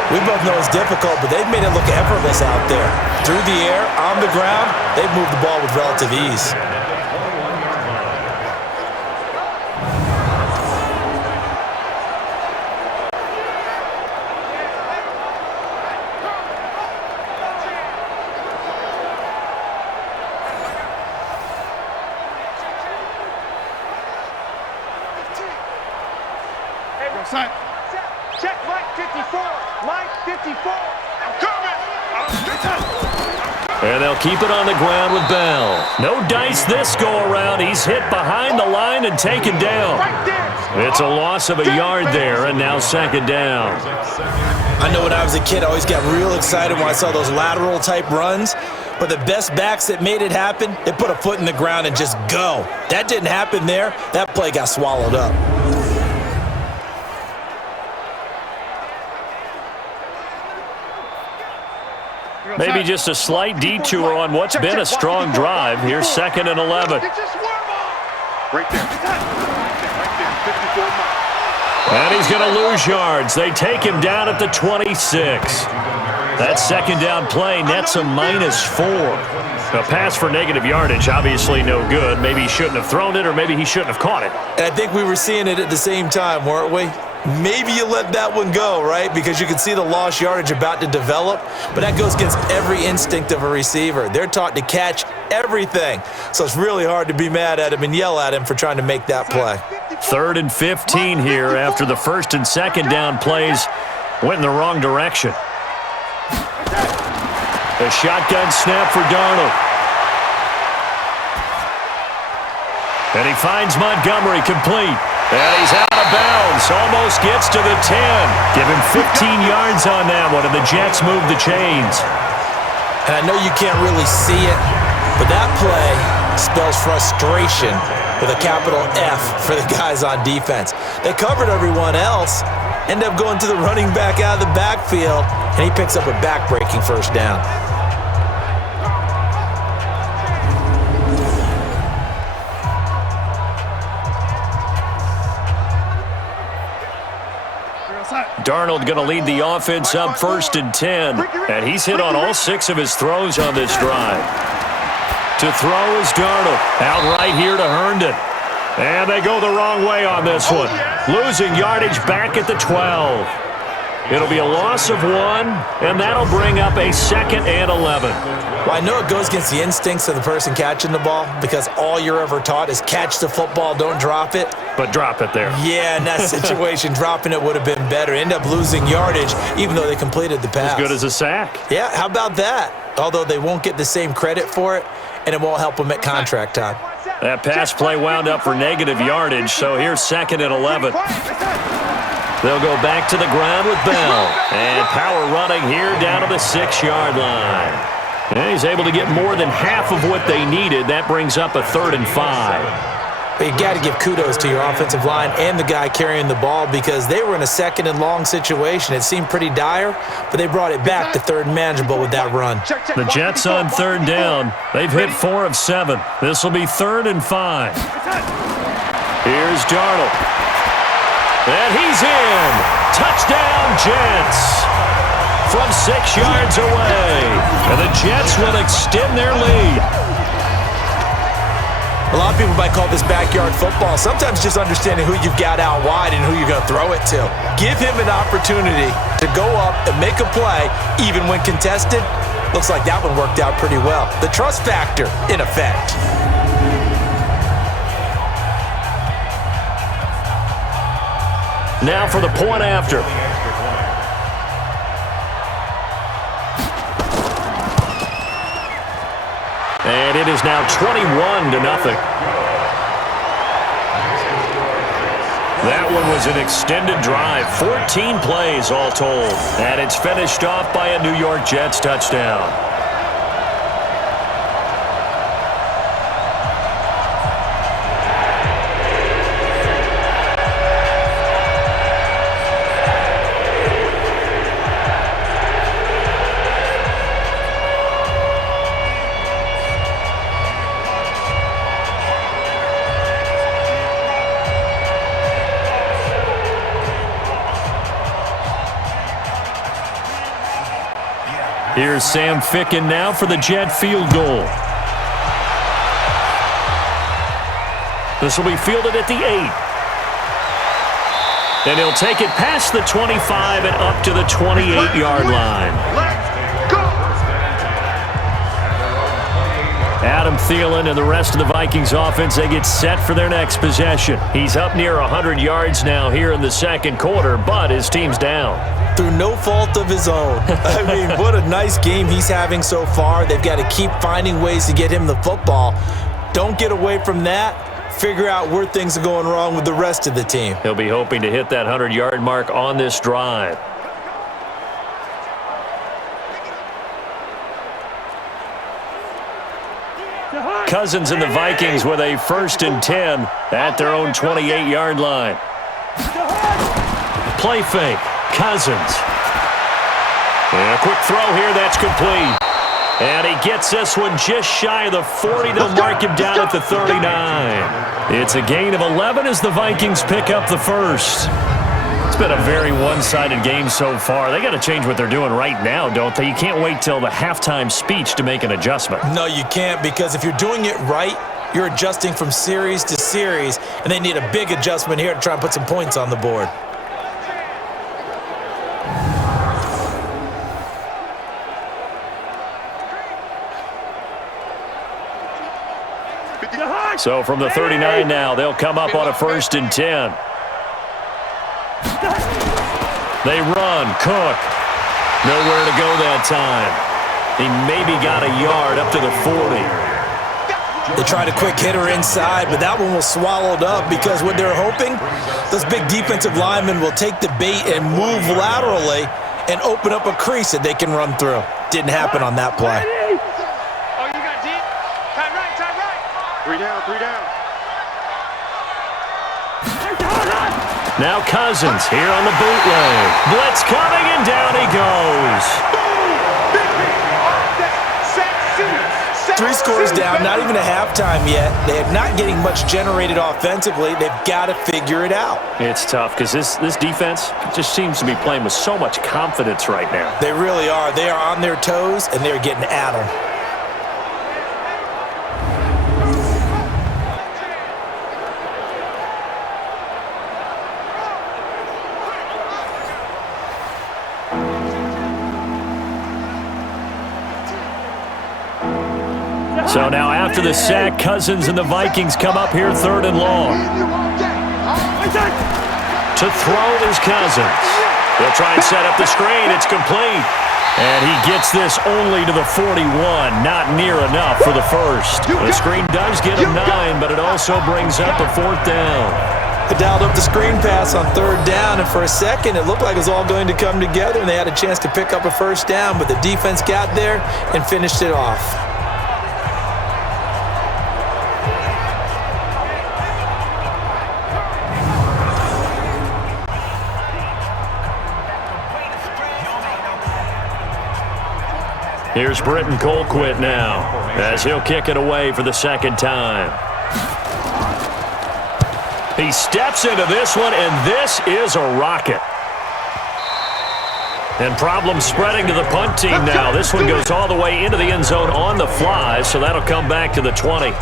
We both know it's difficult, but they've made it look effortless out there. Through the air, on the ground, they've moved the ball with relative ease. Check Mike 54. Mike 54. I'm coming. And they'll keep it on the ground with Bell. No dice this go-around. He's hit behind the line and taken down. It's a loss of a yard there, and now 2nd down. I know when I was a kid, I always got real excited when I saw those lateral-type runs. But the best backs that made it happen, they put a foot in the ground and just go. That didn't happen there. That play got swallowed up. Maybe just a slight detour on what's been a strong drive. Here's 2nd and 11. Right there. 54 miles. And he's going to lose yards. They take him down at the 26. That 2nd down play nets a -4. A pass for negative yardage, obviously no good. Maybe he shouldn't have thrown it, or maybe he shouldn't have caught it. And I think we were seeing it at the same time, weren't we? Maybe you let that one go, right? Because you can see the lost yardage about to develop. But that goes against every instinct of a receiver. They're taught to catch everything. So it's really hard to be mad at him and yell at him for trying to make that play. 3rd and 15 here after the 1st and 2nd down plays went in the wrong direction. The shotgun snap for Darnold. And he finds Montgomery complete. And he's out of bounds. Almost gets to the 10. Give him 15 yards on that one, and the Jets move the chains. And I know you can't really see it, but that play spells frustration with a capital F for the guys on defense. They covered everyone else, end up going to the running back out of the backfield, and he picks up a back-breaking 1st down. Darnold going to lead the offense up 1st and 10, and he's hit on all 6 of his throws on this drive. To throw is Darnold, out right here to Herndon. And they go the wrong way on this one. Losing yardage back at the 12. It'll be a loss of 1, and that'll bring up a 2nd and 11. Well, I know it goes against the instincts of the person catching the ball because all you're ever taught is catch the football, don't drop it. But drop it there. Yeah, in that situation, dropping it would have been better. End up losing yardage even though they completed the pass. As good as a sack. Yeah, how about that? Although they won't get the same credit for it, and it won't help them at contract time. That pass play wound up for negative yardage, so here's 2nd and 11. They'll go back to the ground with Bell. And power running here down to the 6-yard line. And he's able to get more than half of what they needed. That brings up a 3rd and 5. But you got to give kudos to your offensive line and the guy carrying the ball because they were in a 2nd and long situation. It seemed pretty dire, but they brought it back to 3rd and manageable with that run. The Jets on 3rd down. They've hit 4 of 7. This will be 3rd and 5. Here's Darnold. And he's in. Touchdown, Jets. from 6 yards away. And the Jets will extend their lead. A lot of people might call this backyard football. Sometimes just understanding who you've got out wide and who you're going to throw it to. Give him an opportunity to go up and make a play, even when contested. Looks like that one worked out pretty well. The trust factor, in effect. Now for the point after. And it is now 21-0. That one was an extended drive, 14 plays all told. And it's finished off by a New York Jets touchdown. Here's Sam Ficken now for the Jet field goal. This will be fielded at the 8. And he'll take it past the 25 and up to the 28-yard line. Adam Thielen and the rest of the Vikings offense, they get set for their next possession. He's up near 100 yards now here in the second quarter, but his team's down. Through no fault of his own. I mean, what a nice game he's having so far. They've got to keep finding ways to get him the football. Don't get away from that. Figure out where things are going wrong with the rest of the team. He'll be hoping to hit that 100-yard mark on this drive. Cousins and the Vikings with a 1st and 10 at their own 28-yard line. Play fake. Cousins. And a quick throw here, that's complete. And he gets this one just shy of the 40. They'll mark him down at the 39. It's a gain of 11 as the Vikings pick up the first. It's been a very one-sided game so far. They got to change what they're doing right now, don't they? You can't wait till the halftime speech to make an adjustment. No, you can't, because if you're doing it right, you're adjusting from series to series, and they need a big adjustment here to try and put some points on the board. So from the 39 now, they'll come up on a 1st and 10. They run. Cook. Nowhere to go that time. He maybe got a yard up to the 40. They tried a quick hitter inside, but that one was swallowed up because what they're hoping, those big defensive linemen will take the bait and move laterally and open up a crease that they can run through. Didn't happen on that play. Oh, you got deep. Time right, time right. 3 down, 3 down. Now Cousins here on the bootleg. Blitz coming, and down he goes. 3 scores down, not even a halftime yet. They are not getting much generated offensively. They've got to figure it out. It's tough because this defense just seems to be playing with so much confidence right now. They really are. They are on their toes, and they're getting at them. So now after the sack, Cousins and the Vikings come up here 3rd and long. To throw is Cousins. They'll try and set up the screen. It's complete. And he gets this only to the 41. Not near enough for the first. The screen does get him 9, but it also brings up a 4th down. They dialed up the screen pass on 3rd down, and for a second it looked like it was all going to come together, and they had a chance to pick up a 1st down, but the defense got there and finished it off. Here's Britton Colquitt now, as he'll kick it away for the 2nd time. He steps into this one, and this is a rocket. And problems spreading to the punt team now. This one goes all the way into the end zone on the fly, so that'll come back to the 20.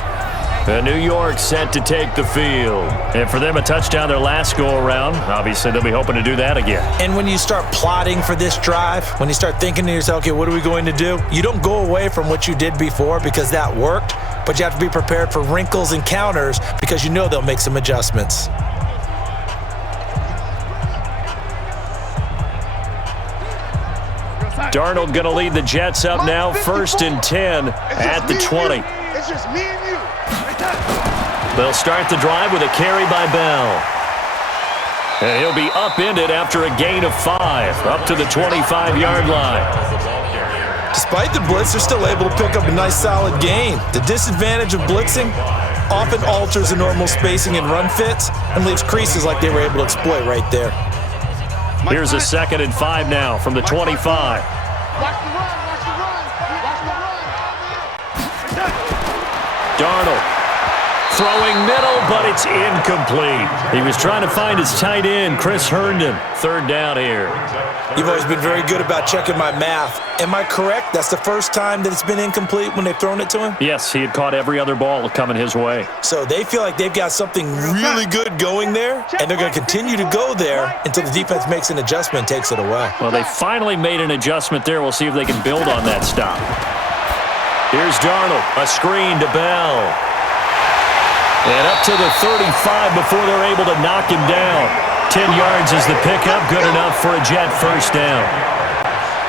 And New York set to take the field. And for them, a touchdown their last go-around. Obviously, they'll be hoping to do that again. And when you start plotting for this drive, when you start thinking to yourself, okay, what are we going to do? You don't go away from what you did before because that worked, but you have to be prepared for wrinkles and counters because you know they'll make some adjustments. Darnold going to lead the Jets up now, 1st and 10 at the 20. It's just me and you. They'll start the drive with a carry by Bell. And he'll be upended after a gain of 5, up to the 25-yard line. Despite the blitz, they're still able to pick up a nice solid gain. The disadvantage of blitzing often alters the normal spacing and run fits and leaves creases like they were able to exploit right there. Here's a 2nd and 5 now from the 25. Watch the run, watch the run, watch the run. Darnold throwing middle, but it's incomplete. He was trying to find his tight end, Chris Herndon. 3rd down here. You've always been very good about checking my math. Am I correct? That's the first time that it's been incomplete when they've thrown it to him? Yes, he had caught every other ball coming his way. So they feel like they've got something really good going there, and they're going to continue to go there until the defense makes an adjustment and takes it away. Well, they finally made an adjustment there. We'll see if they can build on that stop. Here's Darnold, a screen to Bell. And up to the 35 before they're able to knock him down. 10 yards is the pickup, good enough for a Jet 1st down.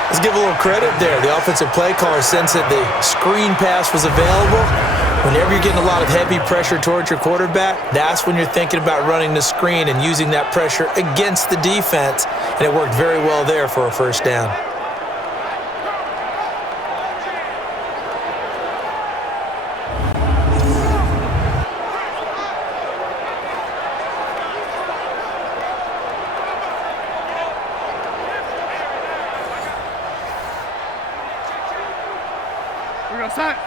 Let's give a little credit there. The offensive play caller sensed that the screen pass was available. Whenever you're getting a lot of heavy pressure towards your quarterback, that's when you're thinking about running the screen and using that pressure against the defense. And it worked very well there for a 1st down.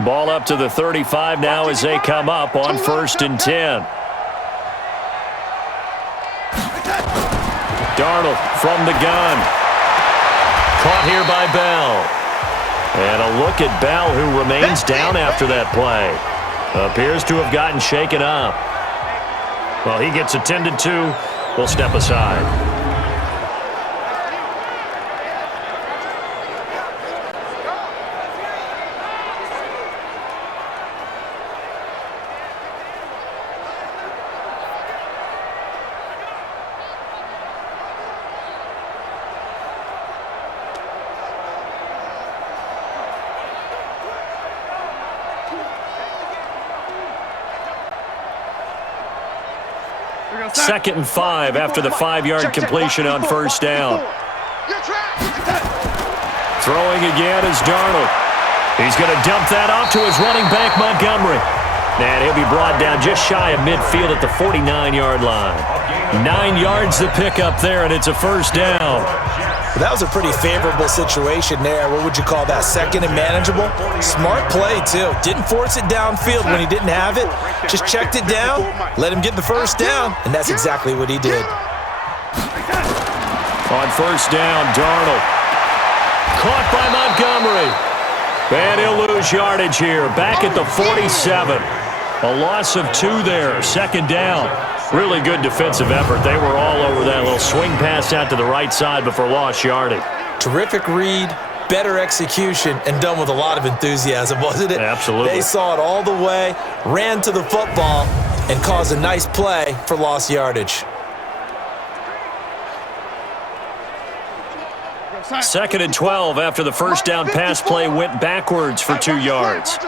Ball up to the 35 now as they come up on 1st and 10. Darnold from the gun. Caught here by Bell. And a look at Bell, who remains down after that play. Appears to have gotten shaken up. Well, he gets attended to. We'll step aside. Second and 5 after the 5-yard completion on 1st down. Throwing again is Darnold. He's going to dump that off to his running back, Montgomery. And he'll be brought down just shy of midfield at the 49-yard line. 9 yards to pick up there, and it's a 1st down. Well, that was a pretty favorable situation there. What would you call that? 2nd and manageable? Smart play, too. Didn't force it downfield when he didn't have it. Just checked it down, let him get the 1st down, and that's exactly what he did. On 1st down, Darnold. Caught by Montgomery. And he'll lose yardage here. Back at the 47. A loss of 2 there. 2nd down. Really good defensive effort. They were all over that little swing pass out to the right side before lost yardage. Terrific read, better execution, and done with a lot of enthusiasm, wasn't it? Absolutely. They saw it all the way, ran to the football, and caused a nice play for lost yardage. 2nd and 12 after the 1st down pass play went backwards for 2 yards.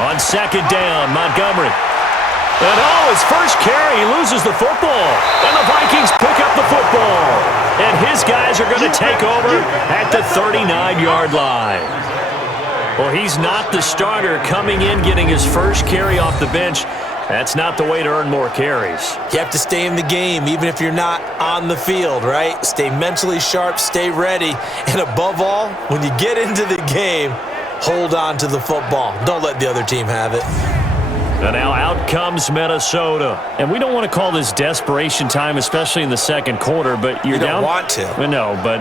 On 2nd down, Montgomery. And his first carry, he loses the football. And the Vikings pick up the football. And his guys are going to take over at the 39-yard line. Well, he's not the starter coming in, getting his first carry off the bench. That's not the way to earn more carries. You have to stay in the game, even if you're not on the field, right? Stay mentally sharp, stay ready. And above all, when you get into the game, hold on to the football. Don't let the other team have it. And now out comes Minnesota. And we don't want to call this desperation time, especially in the second quarter, but you're down. You don't want to. No, but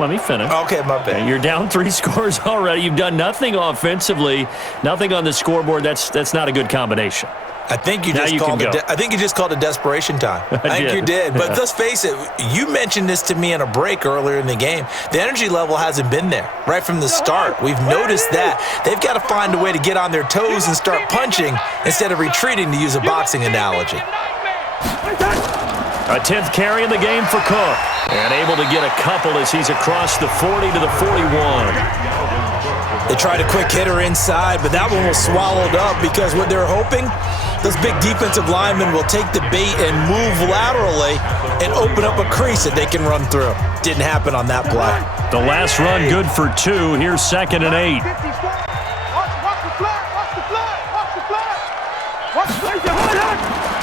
let me finish. Okay, my bad. You're down 3 scores already. You've done nothing offensively, nothing on the scoreboard. That's not a good combination. I think you just called it desperation time. I think you did. But let's face it, you mentioned this to me in a break earlier in the game. The energy level hasn't been there right from the start. We've noticed that. They've got to find a way to get on their toes and start punching instead of retreating, to use a boxing analogy. A 10th carry in the game for Cook. And able to get a couple as he's across the 40 to the 41. They tried a quick hitter inside, but that one was swallowed up because what they're hoping, those big defensive linemen will take the bait and move laterally and open up a crease that they can run through. Didn't happen on that play. The last run good for 2. Here's 2nd and 8.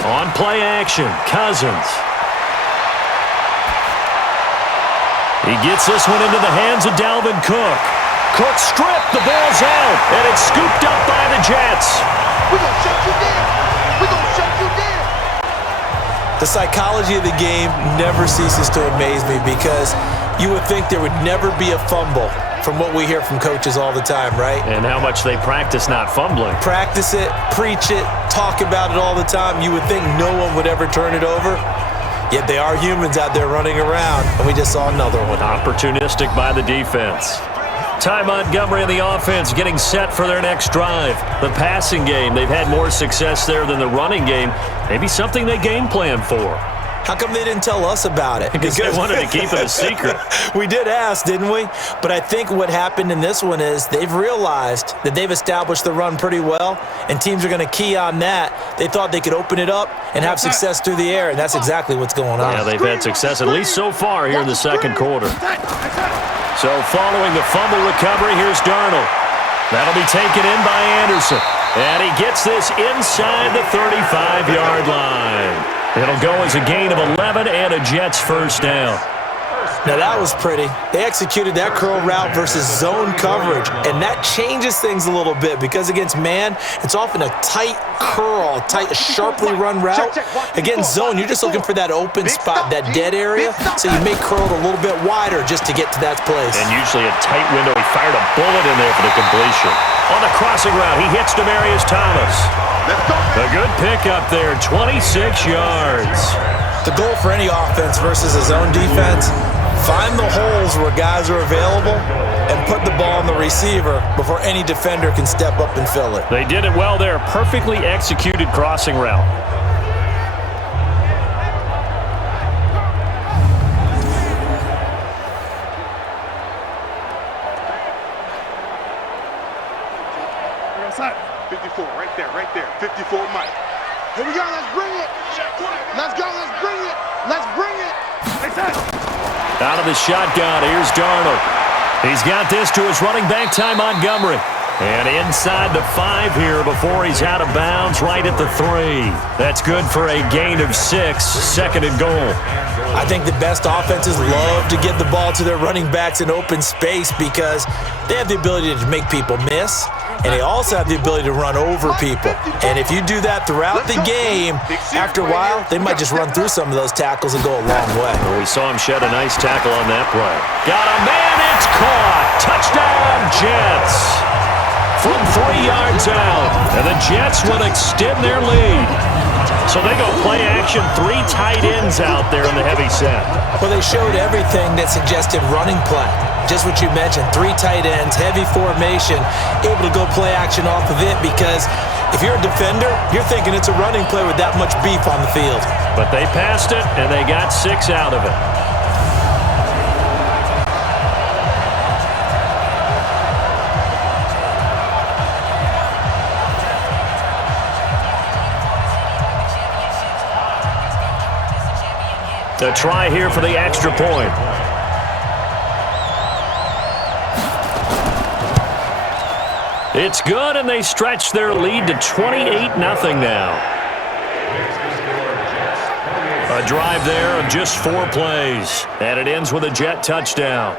On play action, Cousins. He gets this one into the hands of Dalvin Cook. Cook stripped, the ball's out, and it's scooped up by the Jets. We're going to shut you down. We're going to shut you down. The psychology of the game never ceases to amaze me because you would think there would never be a fumble from what we hear from coaches all the time, right? And how much they practice not fumbling. Practice it, preach it, talk about it all the time. You would think no one would ever turn it over. Yet they are humans out there running around, and we just saw another one. Opportunistic by the defense. Ty Montgomery and the offense getting set for their next drive. The passing game, they've had more success there than the running game. Maybe something they game plan for. How come they didn't tell us about it? Because they wanted to keep it a secret. We did ask, didn't we? But I think what happened in this one is they've realized that they've established the run pretty well, and teams are going to key on that. They thought they could open it up and have success through the air, and that's exactly what's going on. Yeah, they've had success, at least so far here in the second quarter. So following the fumble recovery, here's Darnold. That'll be taken in by Anderson. And he gets this inside the 35-yard line. It'll go as a gain of 11 and a Jets first down. Now that was pretty. They executed that curl route versus zone coverage, and that changes things a little bit because against man, it's often a tight curl, tight, sharply run route. Against zone, you're just looking for that open spot, that dead area, so you may curl it a little bit wider just to get to that place. And usually a tight window. He fired a bullet in there for the completion. On the crossing route, he hits Demaryius Thomas. A good pickup there, 26 yards. The goal for any offense versus a zone defense, find the holes where guys are available and put the ball on the receiver before any defender can step up and fill it. They did it well there. Perfectly executed crossing route. Outside. 54, right there. 54, Mike. Here we go, let's bring it. Let's go, let's bring it. Let's bring it. Out of the shotgun, here's Darnold. He's got this to his running back, Ty Montgomery. And inside the 5 here before he's out of bounds, right at the 3. That's good for a gain of 6, 2nd and goal. I think the best offenses love to get the ball to their running backs in open space because they have the ability to make people miss, and they also have the ability to run over people. And if you do that throughout the game, after a while, they might just run through some of those tackles and go a long way. Well, we saw him shed a nice tackle on that play. Got a man, it's caught. Touchdown, Jets. From 3 yards out, and the Jets will extend their lead. So they go play action, 3 tight ends out there in the heavy set. Well, they showed everything that suggested running play. Just what you mentioned, 3 tight ends, heavy formation, able to go play action off of it because if you're a defender, you're thinking it's a running play with that much beef on the field. But they passed it, and they got 6 out of it. A try here for the extra point. It's good, and they stretch their lead to 28-0 now. A drive there of just 4 plays, and it ends with a Jet touchdown.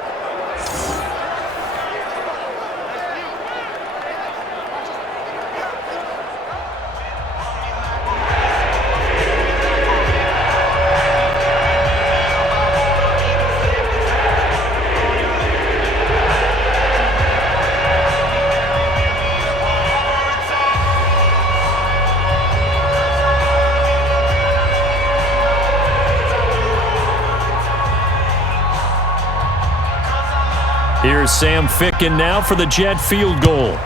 Here's Sam Ficken now for the Jet field goal.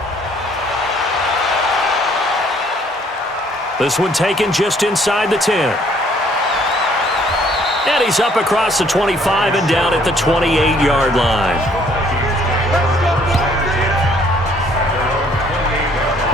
This one taken just inside the 10. And he's up across the 25 and down at the 28-yard line.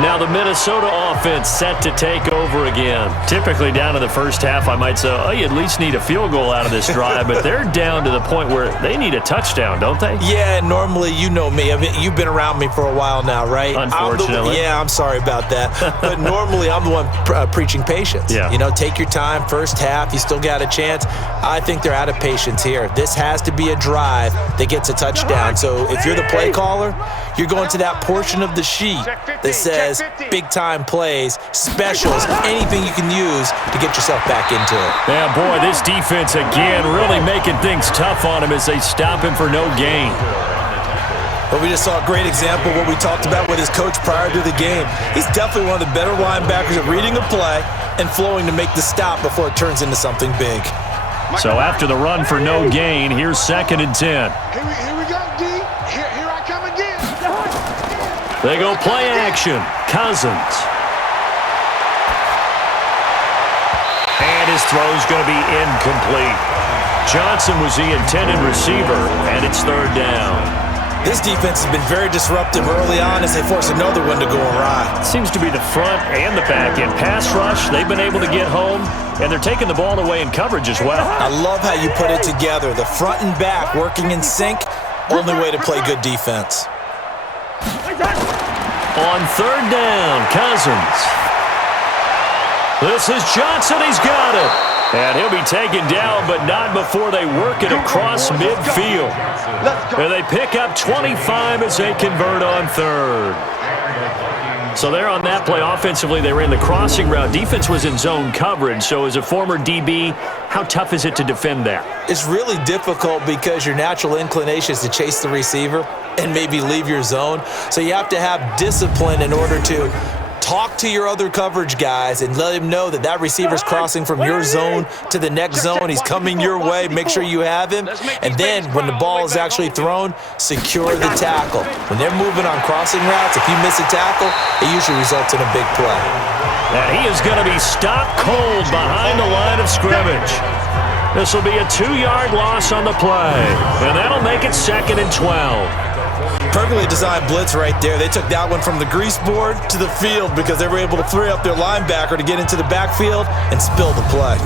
Now the Minnesota offense set to take over again. Typically down in the first half, I might say, oh, you at least need a field goal out of this drive, but they're down to the point where they need a touchdown, don't they? Yeah, normally, you know me. I mean, you've been around me for a while now, right? Unfortunately. I'm sorry about that. But normally, I'm the one preaching patience. Yeah. You know, take your time. First half, you still got a chance. I think they're out of patience here. This has to be a drive that gets a touchdown. So if you're the play caller, you're going to that portion of the sheet that says big-time plays, specials, anything you can use to get yourself back into it. Yeah, boy, this defense again really making things tough on him as they stop him for no gain. But we just saw a great example of what we talked about with his coach prior to the game. He's definitely one of the better linebackers at reading a play and flowing to make the stop before it turns into something big. So after the run for no gain, here's 2nd and 10. Here we go, D. Here I come again. They go play action. Cousins. And his throw's going to be incomplete. Johnson was the intended receiver, and it's 3rd down. This defense has been very disruptive early on as they force another one to go awry. Seems to be the front and the back end. Pass rush, they've been able to get home, and they're taking the ball away in coverage as well. I love how you put it together. The front and back working in sync, only way to play good defense. On 3rd down, Cousins. This is Johnson. He's got it. And he'll be taken down, but not before they work it across midfield. And they pick up 25 as they convert on 3rd. So there on that play, offensively, they ran the crossing route. Defense was in zone coverage. So as a former DB, how tough is it to defend that? It's really difficult because your natural inclination is to chase the receiver and maybe leave your zone. So you have to have discipline in order to talk to your other coverage guys and let him know that that receiver's crossing from your zone to the next zone. He's coming your way. Make sure you have him. And then when the ball is actually thrown, secure the tackle. When they're moving on crossing routes, if you miss a tackle, it usually results in a big play. And he is going to be stopped cold behind the line of scrimmage. This will be a 2-yard loss on the play. And that'll make it 2nd and 12. Perfectly designed blitz right there. They took that one from the grease board to the field because they were able to free up their linebacker to get into the backfield and spill the play.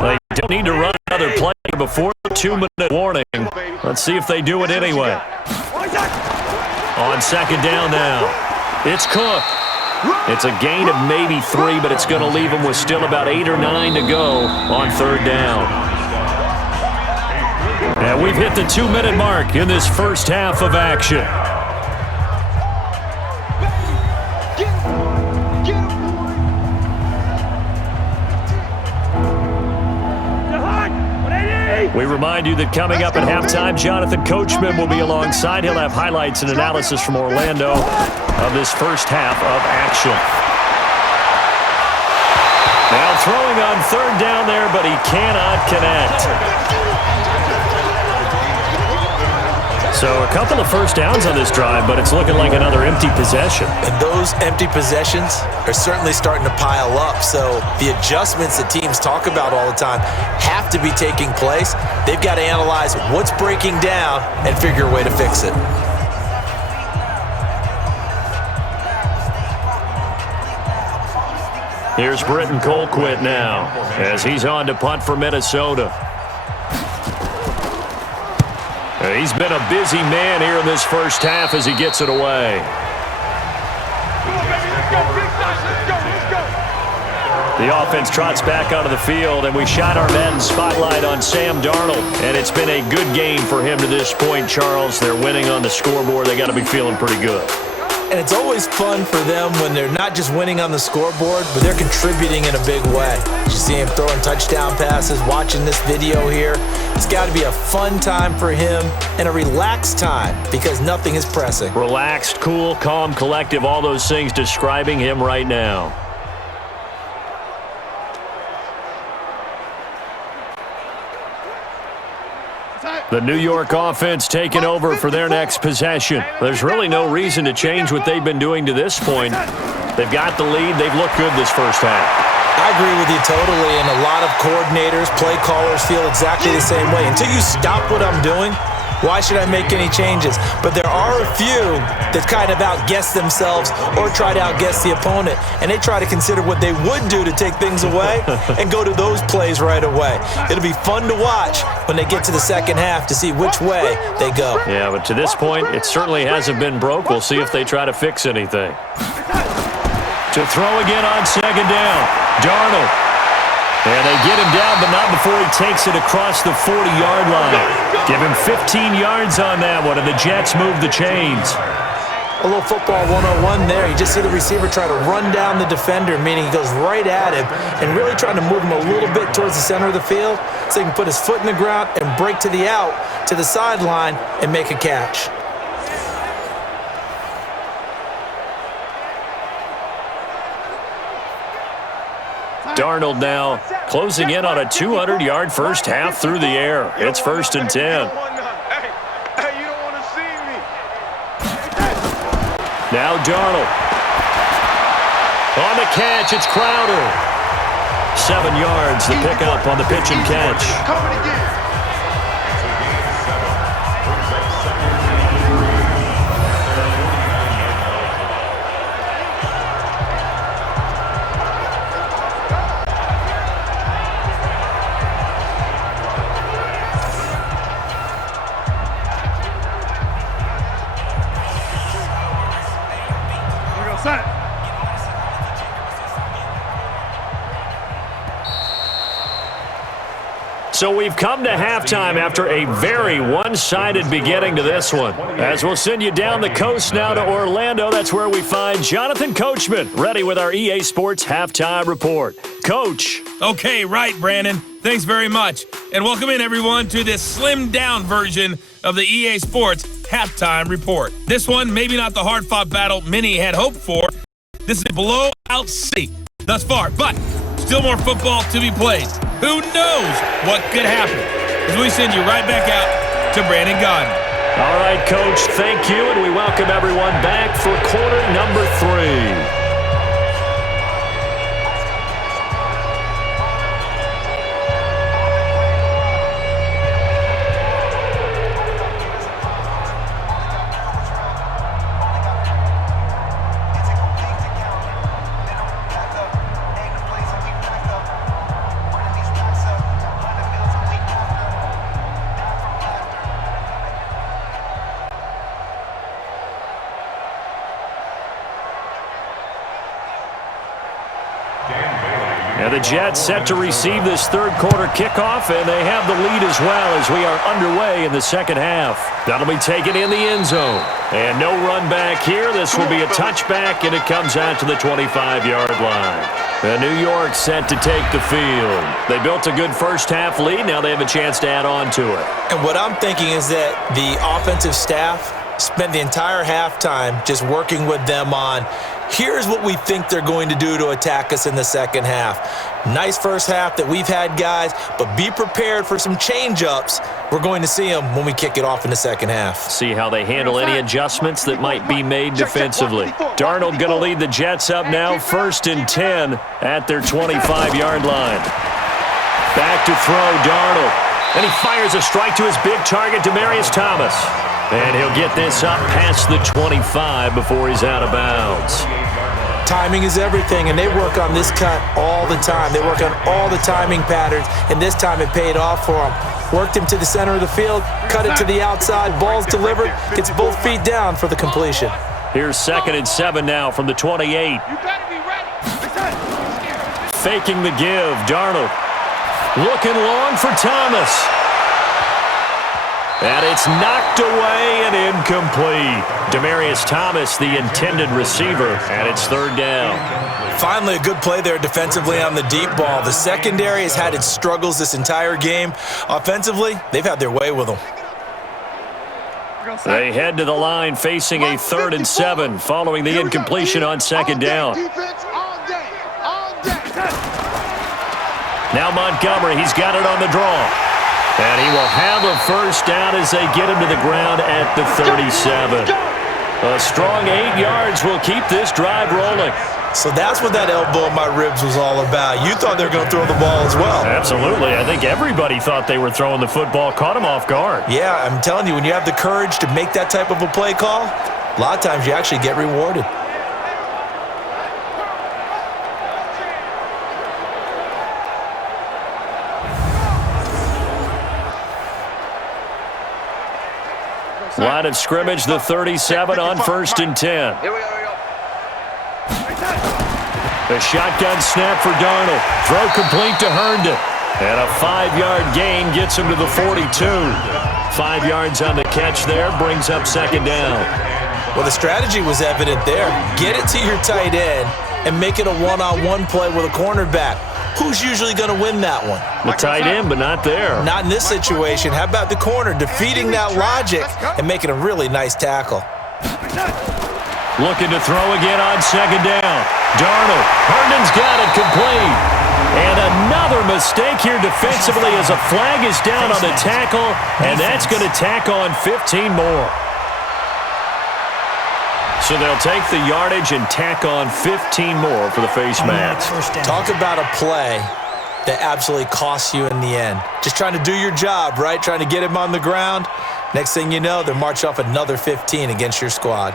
They don't need to run another play before the 2-minute warning. Let's see if they do it anyway. On 2nd down now, it's Cook. It's a gain of maybe 3, but it's going to leave them with still about 8 or 9 to go on 3rd down. And we've hit the 2-minute mark in this first half of action. We remind you that coming up at halftime, Jonathan Coachman will be alongside. He'll have highlights and analysis from Orlando of this first half of action. Now throwing on 3rd down there, but he cannot connect. So a couple of first downs on this drive, but it's looking like another empty possession. And those empty possessions are certainly starting to pile up. So the adjustments that teams talk about all the time have to be taking place. They've got to analyze what's breaking down and figure a way to fix it. Here's Britton Colquitt now as he's on to punt for Minnesota. He's been a busy man here in this first half as he gets it away. The offense trots back onto the field, and we shot our Madden spotlight on Sam Darnold, and it's been a good game for him to this point, Charles. They're winning on the scoreboard. They got to be feeling pretty good. And it's always fun for them when they're not just winning on the scoreboard, but they're contributing in a big way. You see him throwing touchdown passes, watching this video here. It's got to be a fun time for him and a relaxed time because nothing is pressing. Relaxed, cool, calm, collective, all those things describing him right now. The New York offense taking over for their next possession. There's really no reason to change what they've been doing to this point. They've got the lead. They've looked good this first half. I agree with you totally, and a lot of coordinators, play callers feel exactly the same way. Until you stop what I'm doing, why should I make any changes? But there are a few that kind of outguess themselves or try to outguess the opponent, and they try to consider what they would do to take things away and go to those plays right away. It'll be fun to watch when they get to the second half to see which way they go. Yeah, but to this point, it certainly hasn't been broke. We'll see if they try to fix anything. To throw again on second down, Darnold. And they get him down, but not before he takes it across the 40-yard line. Give him 15 yards on that one, and the Jets move the chains. A little football 101 there. You just see the receiver try to run down the defender, meaning he goes right at him and really trying to move him a little bit towards the center of the field so he can put his foot in the ground and break to the out, to the sideline, and make a catch. Darnold now closing in on a 200-yard first half through the air. It's 1st and 10. Hey, you don't want to see me. Now Darnold. On the catch, it's Crowder. 7 yards, the pickup on the pitch and catch. Coming again. So we've come to halftime after a very one-sided beginning to this one. As we'll send you down the coast now to Orlando, that's where we find Jonathan Coachman, ready with our EA Sports Halftime Report. Coach. Okay, right, Brandon. Thanks very much. And welcome in, everyone, to this slimmed-down version of the EA Sports Halftime Report. This one, maybe not the hard-fought battle many had hoped for. This is a blowout city thus far, but still more football to be played. Who knows what could happen? As we send you right back out to Brandon Godden. All right, Coach, thank you, and we welcome everyone back for quarter number 3. And the Jets set to receive this third quarter kickoff, and they have the lead as well as we are underway in the second half. That'll be taken in the end zone. And no run back here. This will be a touchback, and it comes out to the 25-yard line. And New York set to take the field. They built a good first half lead. Now they have a chance to add on to it. And what I'm thinking is that the offensive staff spent the entire halftime just working with them on here's what we think they're going to do to attack us in the second half. Nice first half that we've had, guys, but be prepared for some change-ups. We're going to see them when we kick it off in the second half. See how they handle any adjustments that might be made defensively. Darnold going to lead the Jets up now, 1st and 10 at their 25-yard line. Back to throw, Darnold. And he fires a strike to his big target, Demaryius Thomas. And he'll get this up past the 25 before he's out of bounds. Timing is everything, and they work on this cut all the time. They work on all the timing patterns, and this time it paid off for them. Worked him to the center of the field, cut it to the outside, ball's delivered, gets both feet down for the completion. Here's 2nd and 7 now from the 28. You better be ready. Faking the give, Darnold. Looking long for Thomas. And it's knocked away and incomplete. Demaryius Thomas, the intended receiver, and it's third down. Finally, a good play there defensively on the deep ball. The secondary has had its struggles this entire game. Offensively, they've had their way with them. They head to the line facing a 3rd and 7 following the incompletion on second down. Now Montgomery, he's got it on the draw. And he will have a first down as they get him to the ground at the 37. A strong 8 yards will keep this drive rolling. So that's what that elbow in my ribs was all about. You thought they were going to throw the ball as well. Absolutely. I think everybody thought they were throwing the football, caught him off guard. Yeah, I'm telling you, when you have the courage to make that type of a play call, a lot of times you actually get rewarded. Line of scrimmage, the 37 on 1st and 10. Here we go. A shotgun snap for Darnold. Throw complete to Herndon. And a 5-yard gain gets him to the 42. 5 yards on the catch there, brings up second down. Well, the strategy was evident there. Get it to your tight end and make it a one-on-one play with a cornerback. Who's usually going to win that one? The tight end, but not there. Not in this situation. How about the corner defeating that logic and making a really nice tackle? Looking to throw again on second down. Darnold. Herndon's got it complete. And another mistake here defensively as a flag is down on the tackle, and that's going to tack on 15 more. So they'll take the yardage and tack on 15 more for the face mask. Talk about a play that absolutely costs you in the end. Just trying to do your job, right? Trying to get him on the ground. Next thing you know, they're marching off another 15 against your squad.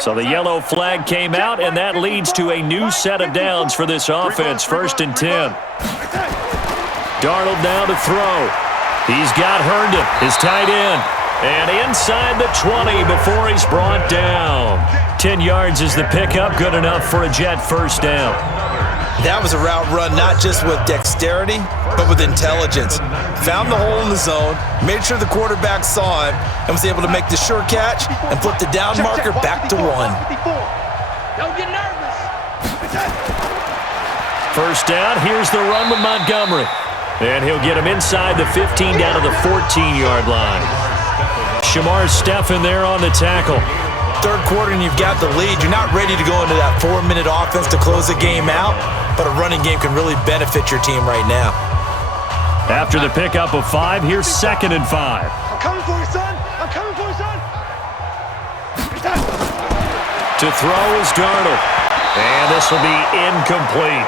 So the yellow flag came out, and that leads to a new set of downs for this offense. 1st and 10. Darnold now to throw. He's got Herndon, his tight end. And inside the 20 before he's brought down. 10 yards is the pickup, good enough for a Jet first down. That was a route run not just with dexterity, but with intelligence. Found the hole in the zone, made sure the quarterback saw him, and was able to make the sure catch and flip the down marker back to 1. Don't get nervous. First down, here's the run with Montgomery. And he'll get him inside the 15 down to the 14-yard line. Shamar Stephen there on the tackle. Third quarter and you've got the lead. You're not ready to go into that 4-minute offense to close the game out, but a running game can really benefit your team right now. After the pickup of 5, here's 2nd and 5. I'm coming for you, son. I'm coming for you, son. To throw is Darnold. And this will be incomplete.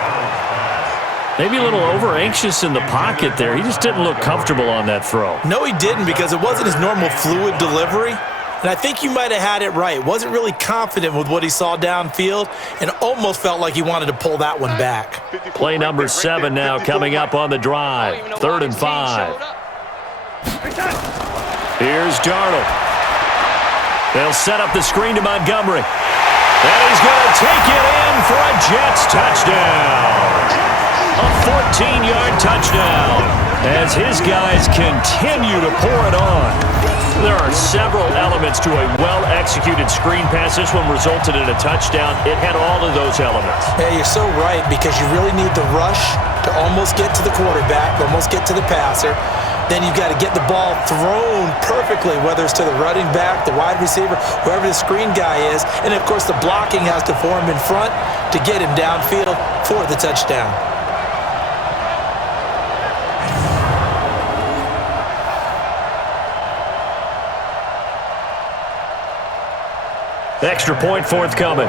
Maybe a little over-anxious in the pocket there. He just didn't look comfortable on that throw. No, he didn't, because it wasn't his normal fluid delivery. And I think you might have had it right. Wasn't really confident with what he saw downfield and almost felt like he wanted to pull that one back. Play number 7 now coming up on the drive. 3rd and 5. Here's Darnold. They'll set up the screen to Montgomery. And he's going to take it in for a Jets touchdown. A 14-yard touchdown as his guys continue to pour it on. There are several elements to a well-executed screen pass. This one resulted in a touchdown. It had all of those elements. Yeah, you're so right, because you really need the rush to almost get to the quarterback, almost get to the passer. Then you've got to get the ball thrown perfectly, whether it's to the running back, the wide receiver, whoever the screen guy is. And, of course, the blocking has to form in front to get him downfield for the touchdown. Extra point forthcoming.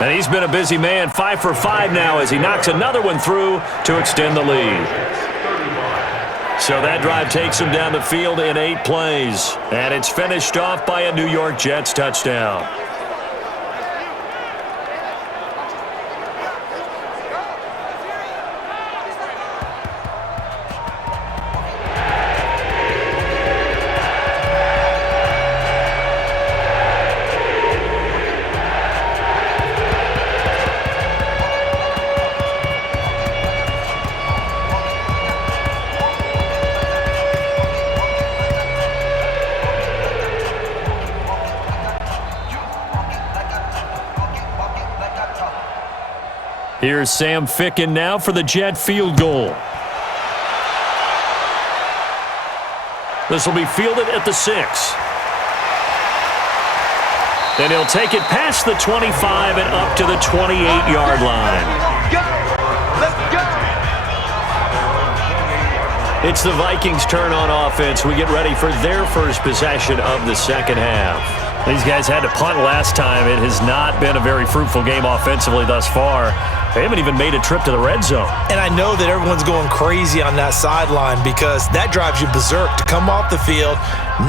And he's been a busy man, 5 for 5 now as he knocks another one through to extend the lead. So that drive takes him down the field in 8 plays. And it's finished off by a New York Jets touchdown. Here's Sam Ficken now for the Jet field goal. This will be fielded at the 6. Then he'll take it past the 25 and up to the 28-yard line. Let's go! It's the Vikings' turn on offense. We get ready for their first possession of the second half. These guys had to punt last time. It has not been a very fruitful game offensively thus far. They haven't even made a trip to the red zone. And I know that everyone's going crazy on that sideline because that drives you berserk to come off the field,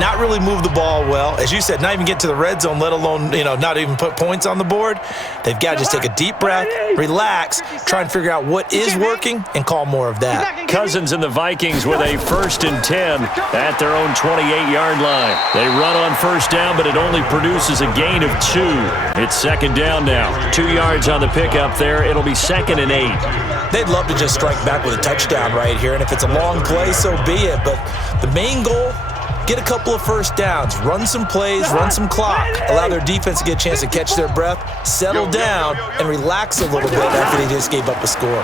not really move the ball well. As you said, not even get to the red zone, let alone, not even put points on the board. They've got to just take a deep breath, relax, try and figure out what is working, and call more of that. Cousins and the Vikings with a 1st and 10 at their own 28-yard line. They run on first down, but it only produces a gain of 2. It's second down now. 2 yards on the pickup there. It'll be 2nd and 8. They'd love to just strike back with a touchdown right here, and if it's a long play, so be it. But the main goal, get a couple of first downs, run some plays, run some clock, allow their defense to get a chance to catch their breath, settle down, and relax a little bit after they just gave up a score.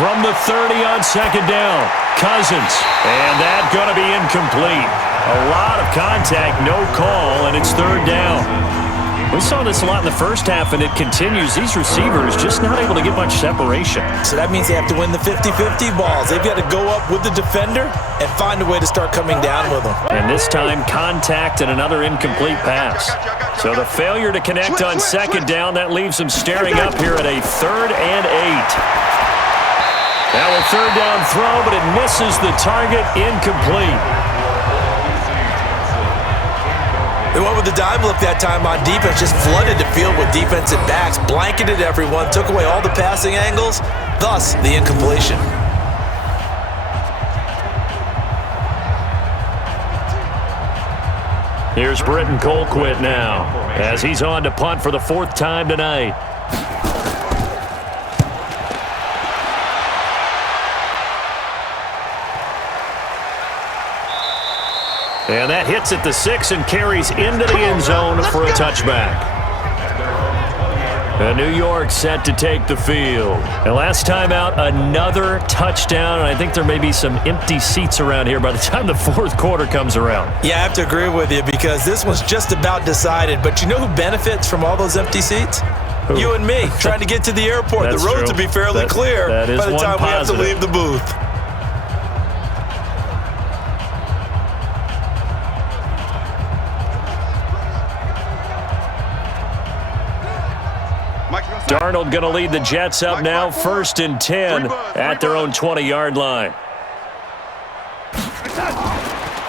From the 30 on second down, Cousins, and that's going to be incomplete. A lot of contact, no call, and it's 3rd down. We saw this a lot in the first half, and it continues. These receivers just not able to get much separation. So that means they have to win the 50-50 balls. They've got to go up with the defender and find a way to start coming down with them. And this time, contact and another incomplete pass. So the failure to connect on second down, that leaves them staring up here at a 3rd and 8. Now a 3rd down throw, but it misses the target, incomplete. They went with the dime look that time on defense, just flooded the field with defensive backs, blanketed everyone, took away all the passing angles, thus the incompletion. Here's Britton Colquitt now, as he's on to punt for the 4th time tonight. And that hits at the 6 and carries into the end zone for a touchback. And New York set to take the field. And last time out, another touchdown. And I think there may be some empty seats around here by the time the 4th quarter comes around. Yeah, I have to agree with you because this one's just about decided. But you know who benefits from all those empty seats? Who? You and me, trying to get to the airport. The roads will be fairly clear by the time we have to leave the booth. Darnold going to lead the Jets up now, 1st and 10 at their own 20-yard line.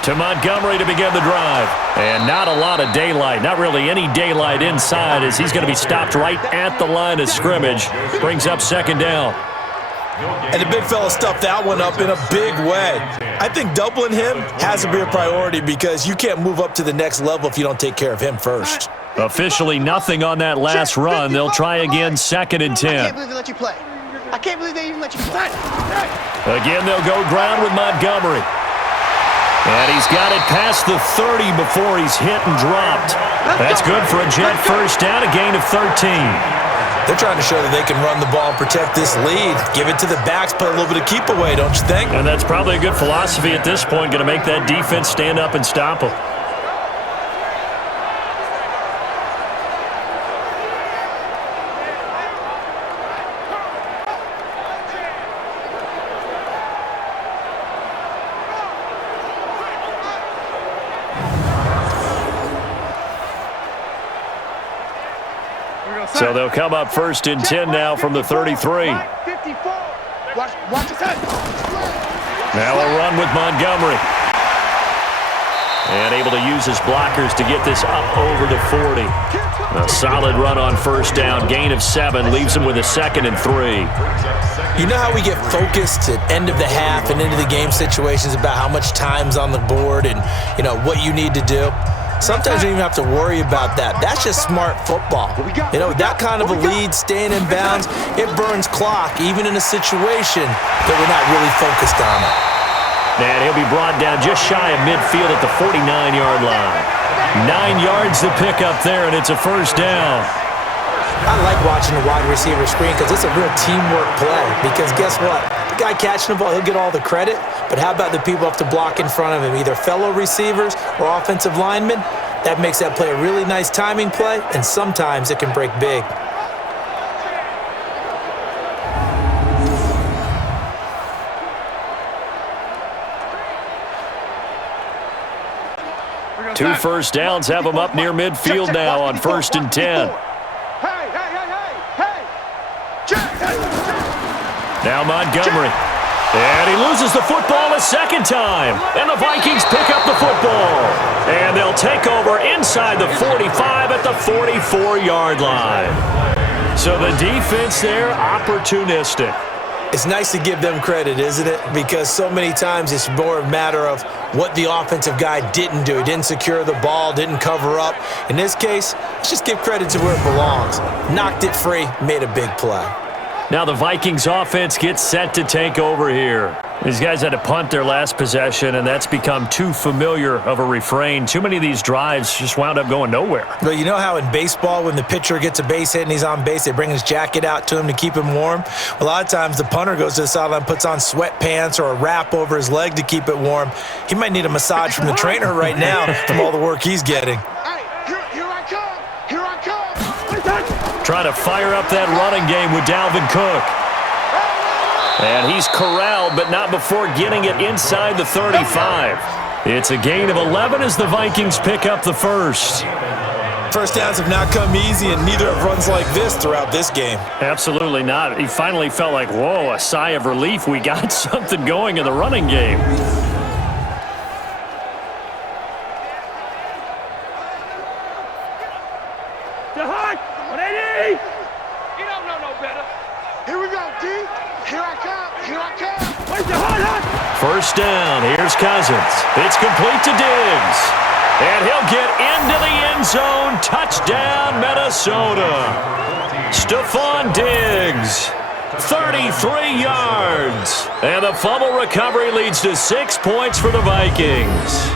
To Montgomery to begin the drive. And not a lot of daylight, not really any daylight inside as he's going to be stopped right at the line of scrimmage. Brings up 2nd down. And the big fella stuffed that one up in a big way. I think doubling him has to be a priority because you can't move up to the next level if you don't take care of him first. Officially nothing on that last run. They'll try again, 2nd and 10. I can't believe they let you play. I can't believe they even let you play. Again, they'll go ground with Montgomery. And he's got it past the 30 before he's hit and dropped. That's good for a Jet 1st down, a gain of 13. They're trying to show that they can run the ball and protect this lead. Give it to the backs, play a little bit of keep away, don't you think? And that's probably a good philosophy at this point, going to make that defense stand up and stop them. So they'll come up 1st and 10 now from the 33. Watch his head. Now a run with Montgomery. And able to use his blockers to get this up over the 40. A solid run on 1st down. Gain of 7 leaves him with a 2nd and 3. You know how we get focused at end of the half and into the game situations about how much time's on the board and, what you need to do? Sometimes you don't even have to worry about that. That's just smart football. That kind of a lead, staying in bounds, it burns clock, even in a situation that we're not really focused on it. And he'll be brought down just shy of midfield at the 49-yard line. 9 yards to pick up there, and it's a 1st down. I like watching the wide receiver screen because it's a real teamwork play. Because guess what? The guy catching the ball, he'll get all the credit. But how about the people up to block in front of him, either fellow receivers or offensive linemen? That makes that play a really nice timing play, and sometimes it can break big. Two first downs have them up near midfield now on 1st and 10. Now Montgomery. And he loses the football a second time. And the Vikings pick up the football. And they'll take over inside the 45 at the 44-yard line. So the defense there, opportunistic. It's nice to give them credit, isn't it? Because so many times it's more a matter of what the offensive guy didn't do. He didn't secure the ball, didn't cover up. In this case, let's just give credit to where it belongs. Knocked it free, made a big play. Now the Vikings offense gets set to take over here. These guys had to punt their last possession, and that's become too familiar of a refrain. Too many of these drives just wound up going nowhere. Well, you know how in baseball when the pitcher gets a base hit and he's on base, they bring his jacket out to him to keep him warm? A lot of times the punter goes to the sideline, puts on sweatpants or a wrap over his leg to keep it warm. He might need a massage from the trainer right now from all the work he's getting. Hey, here I come. Here I come. Trying to fire up that running game with Dalvin Cook. And he's corralled, but not before getting it inside the 35. It's a gain of 11 as the Vikings pick up the first. First downs have not come easy, and neither have runs like this throughout this game. Absolutely not. He finally felt like, whoa, a sigh of relief. We got something going in the running game. Here we go, D. Here I come. Here I come. First down. Here's Cousins. It's complete to Diggs. And he'll get into the end zone. Touchdown, Minnesota. Stephon Diggs. 33 yards. And the fumble recovery leads to 6 points for the Vikings.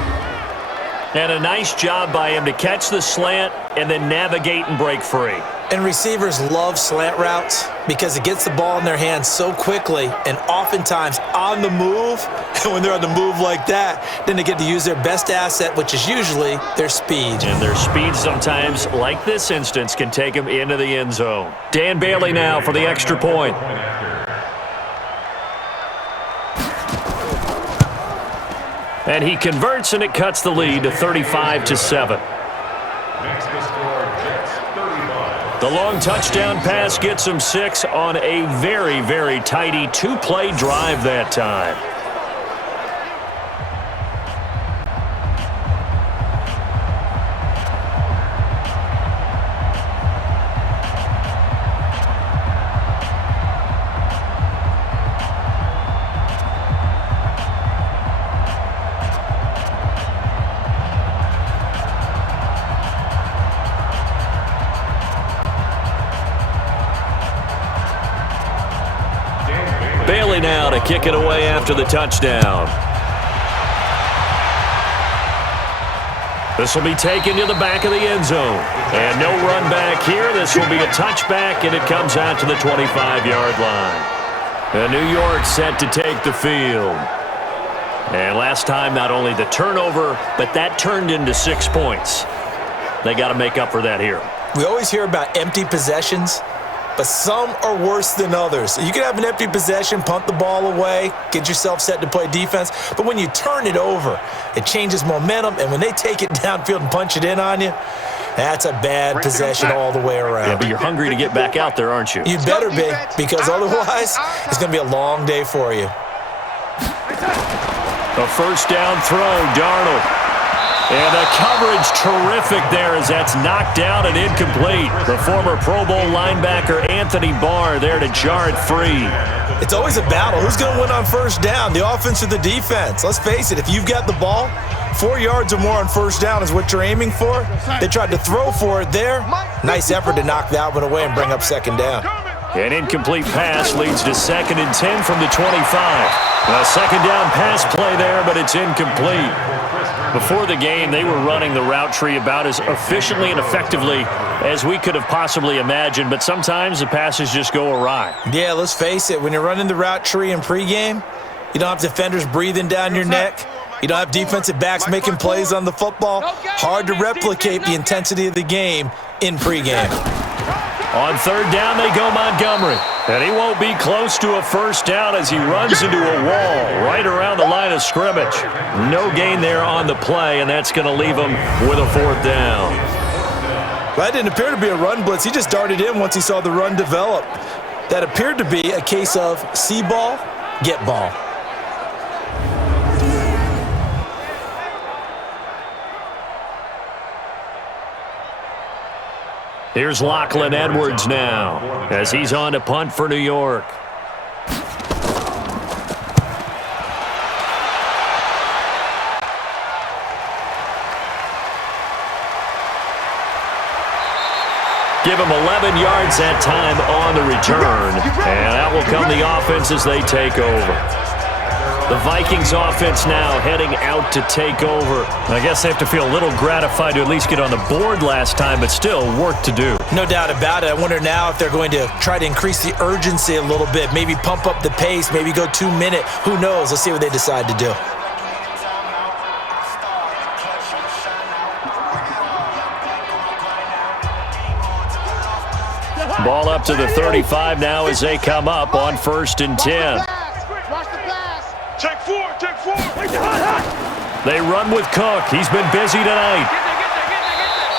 And a nice job by him to catch the slant and then navigate and break free. And receivers love slant routes because it gets the ball in their hands so quickly and oftentimes on the move. And when they're on the move like that, then they get to use their best asset, which is usually their speed. And their speed sometimes, like this instance, can take them into the end zone. Dan Bailey now for the extra point. And he converts, and it cuts the lead to 35-7. The long touchdown pass gets him 6 on a very, very tidy two-play drive that time. Bailey now to kick it away after the touchdown. This will be taken to the back of the end zone. And no run back here. This will be a touchback, and it comes out to the 25-yard line. And New York set to take the field. And last time, not only the turnover, but that turned into 6 points. They got to make up for that here. We always hear about empty possessions, but some are worse than others. You can have an empty possession, punt the ball away, get yourself set to play defense, but when you turn it over, it changes momentum, and when they take it downfield and punch it in on you, that's a bad possession all the way around. Yeah, but you're hungry to get back out there, aren't you? You better be, because otherwise, it's going to be a long day for you. A first down throw, Darnold. And the coverage terrific there as that's knocked out and incomplete. The former Pro Bowl linebacker Anthony Barr there to jar it free. It's always a battle. Who's going to win on first down, the offense or the defense? Let's face it, if you've got the ball, 4 yards or more on first down is what you're aiming for. They tried to throw for it there. Nice effort to knock that one away and bring up second down. An incomplete pass leads to 2nd and 10 from the 25. A second down pass play there, but it's incomplete. Before the game, they were running the route tree about as efficiently and effectively as we could have possibly imagined, but sometimes the passes just go awry. Yeah, let's face it. When you're running the route tree in pregame, you don't have defenders breathing down your neck. You don't have defensive backs making plays on the football. Hard to replicate the intensity of the game in pregame. On third down, they go Montgomery. And he won't be close to a first down as he runs into a wall right around the line of scrimmage. No gain there on the play, and that's going to leave him with a fourth down. That didn't appear to be a run blitz. He just darted in once he saw the run develop. That appeared to be a case of see ball, get ball. Here's Lachlan Edwards now as he's on to punt for New York. Give him 11 yards that time on the return, and that will come the offense as they take over. The Vikings offense now heading out to take over. I guess they have to feel a little gratified to at least get on the board last time, but still work to do. No doubt about it. I wonder now if they're going to try to increase the urgency a little bit, maybe pump up the pace, maybe go 2-minute. Who knows? Let's see what they decide to do. Ball up to the 35 now as they come up on 1st and 10. Check four. They run with Cook. He's been busy tonight.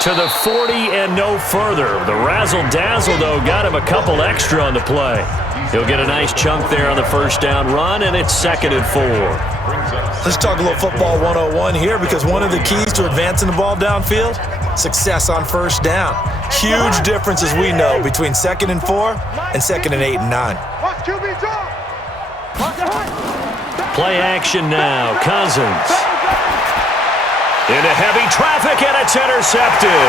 To the 40 and no further. The razzle-dazzle, though, got him a couple extra on the play. He'll get a nice chunk there on the first down run, and it's 2nd and 4. Let's talk a little football 101 here, because one of the keys to advancing the ball downfield, success on first down. Huge difference, as we know, between 2nd and 4 and 2nd and 8 and 9. Watch QB drop. Play action now. Cousins. Into heavy traffic, and it's intercepted.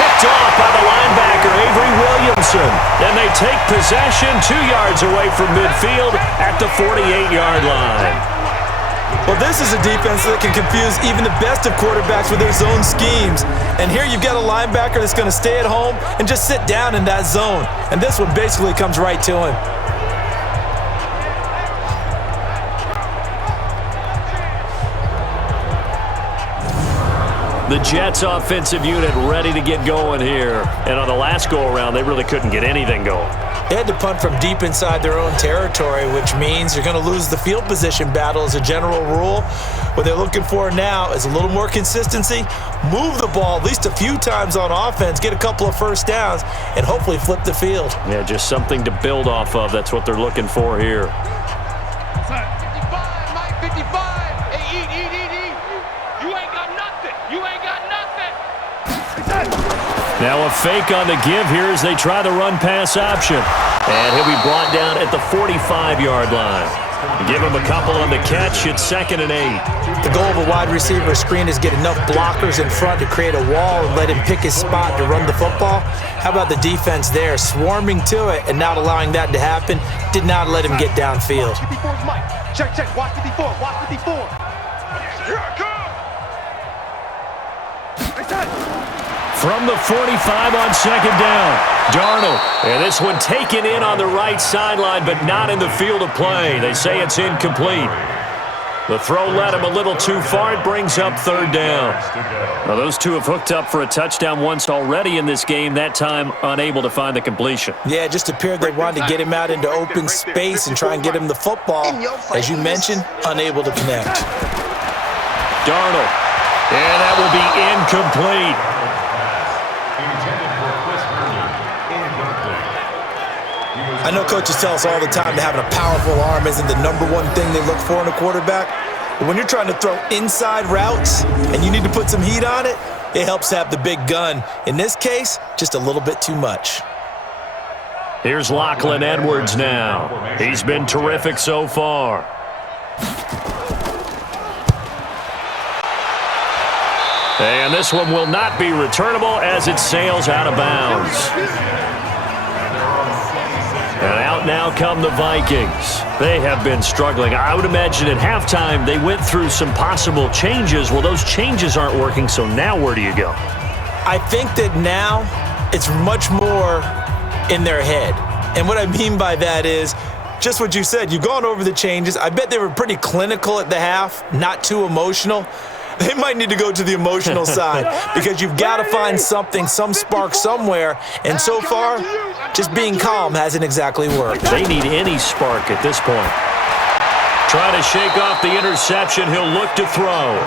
Picked off by the linebacker, Avery Williamson. And they take possession 2 yards away from midfield at the 48-yard line. Well, this is a defense that can confuse even the best of quarterbacks with their zone schemes. And here you've got a linebacker that's going to stay at home and just sit down in that zone. And this one basically comes right to him. The Jets offensive unit ready to get going here. And on the last go-around, they really couldn't get anything going. They had to punt from deep inside their own territory, which means you're going to lose the field position battle as a general rule. What they're looking for now is a little more consistency, move the ball at least a few times on offense, get a couple of first downs, and hopefully flip the field. Yeah, just something to build off of. That's what they're looking for here. 55, Mike, 55. Hey, eat. You ain't got nothing. Now a fake on the give here as they try the run-pass option. And he'll be brought down at the 45-yard line. Give him a couple on the catch. It's 2nd and 8. The goal of a wide receiver screen is get enough blockers in front to create a wall and let him pick his spot to run the football. How about the defense there, swarming to it and not allowing that to happen? Did not let him get downfield. 54's Mike. Check. Watch 54. Watch 54. Here I come. From the 45 on 2nd down, Darnold. And this one taken in on the right sideline, but not in the field of play. They say it's incomplete. The throw led him a little too far. It brings up 3rd down. Now, those two have hooked up for a touchdown once already in this game, that time unable to find the completion. Yeah, it just appeared they wanted to get him out into open space and try and get him the football. As you mentioned, unable to connect. Darnold. And that will be incomplete. I know coaches tell us all the time that having a powerful arm isn't the #1 thing they look for in a quarterback. But when you're trying to throw inside routes and you need to put some heat on it, it helps to have the big gun. In this case, just a little bit too much. Here's Lachlan Edwards now. He's been terrific so far. And this one will not be returnable as it sails out of bounds. And out now come the Vikings. They have been struggling. I would imagine at halftime they went through some possible changes. Well, those changes aren't working, so now where do you go? I think that now it's much more in their head. And what I mean by that is just what you said. You've gone over the changes. I bet they were pretty clinical at the half, not too emotional. They might need to go to the emotional side because you've got to find something, some spark somewhere. And so far, just being calm hasn't exactly worked. They need any spark at this point. Trying to shake off the interception. He'll look to throw.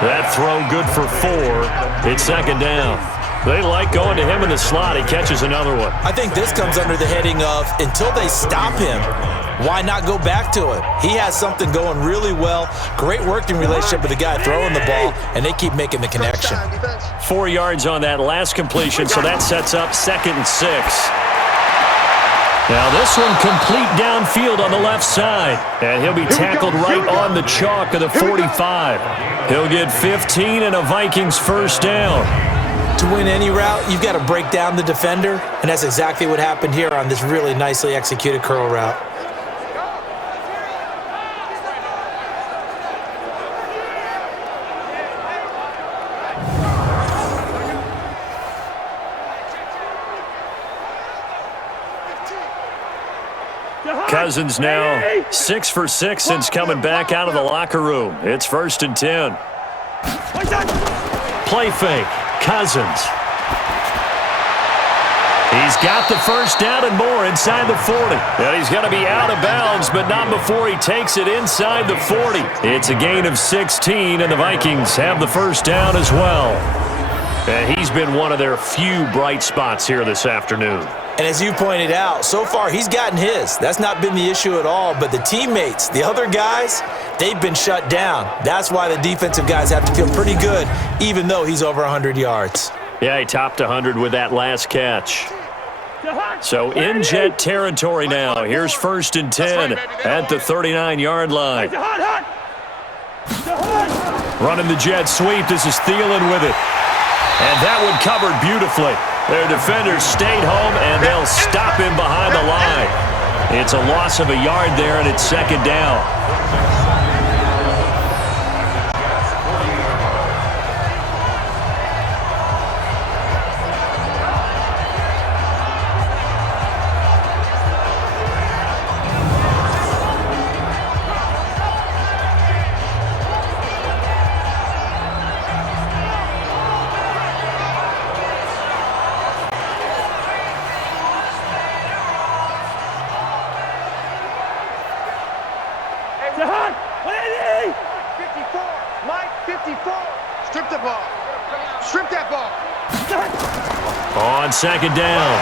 That throw good for 4. It's second down. They like going to him in the slot. He catches another one. I think this comes under the heading of until they stop him, why not go back to him? He has something going really well. Great working relationship with the guy throwing the ball, and they keep making the connection. 4 yards on that last completion, so that sets up 2nd and 6. Now this one complete downfield on the left side, and he'll be tackled right on the chalk of the 45. He'll get 15 and a Vikings first down. To win any route, you've got to break down the defender, and that's exactly what happened here on this really nicely executed curl route. Cousins now 6 for 6 since coming back out of the locker room. It's 1st and 10. Play fake. Cousins. He's got the first down and more inside the 40. And he's going to be out of bounds, but not before he takes it inside the 40. It's a gain of 16, and the Vikings have the first down as well. And he's been one of their few bright spots here this afternoon. And as you pointed out, so far he's gotten his. That's not been the issue at all. But the teammates, the other guys, they've been shut down. That's why the defensive guys have to feel pretty good, even though he's over 100 yards. Yeah, he topped 100 with that last catch. So in Jet territory now. Here's 1st and 10 at the 39-yard line. Running the jet sweep. This is Thielen with it. And that one covered beautifully. Their defenders stayed home, and they'll stop him behind the line. It's a loss of a yard there, and it's 2nd down. On 2nd down,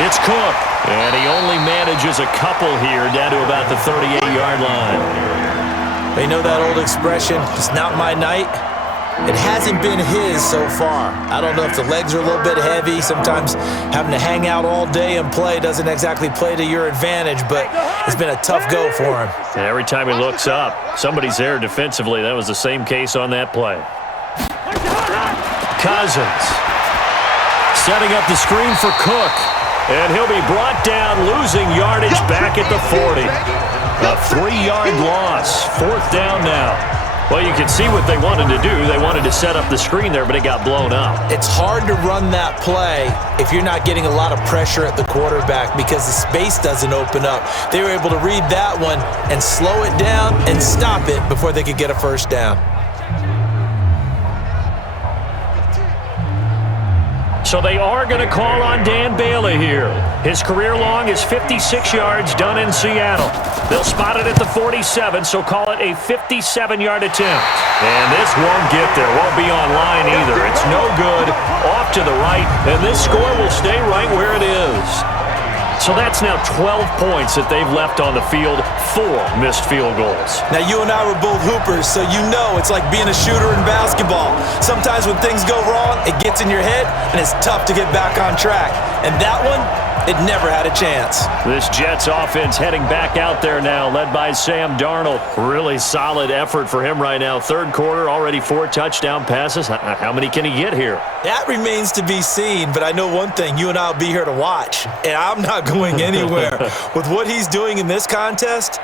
it's Cook. And he only manages a couple here down to about the 38-yard line. They know that old expression, it's not my night. It hasn't been his so far. I don't know if the legs are a little bit heavy. Sometimes having to hang out all day and play doesn't exactly play to your advantage, but it's been a tough go for him. And every time he looks up, somebody's there defensively. That was the same case on that play. Cousins setting up the screen for Cook. And he'll be brought down, losing yardage back at the 40. A 3-yard loss. 4th down now. Well, you can see what they wanted to do. They wanted to set up the screen there, but it got blown up. It's hard to run that play if you're not getting a lot of pressure at the quarterback because the space doesn't open up. They were able to read that one and slow it down and stop it before they could get a first down. So they are going to call on Dan Bailey here. His career long is 56 yards done in Seattle. They'll spot it at the 47, so call it a 57-yard attempt. And this won't get there. Won't be on line either. It's no good. Off to the right, and this score will stay right where it is. So that's now 12 points that they've left on the field, 4 missed field goals. Now, you and I were both hoopers, so you know it's like being a shooter in basketball. Sometimes when things go wrong, it gets in your head, and it's tough to get back on track. And that one, It never had a chance. This Jets offense heading back out there now, led by Sam Darnold. Really solid effort for him right now. Third quarter, already 4 touchdown passes. How many can he get here? That remains to be seen, but I know one thing. You and I will be here to watch, and I'm not going anywhere. With what he's doing in this contest,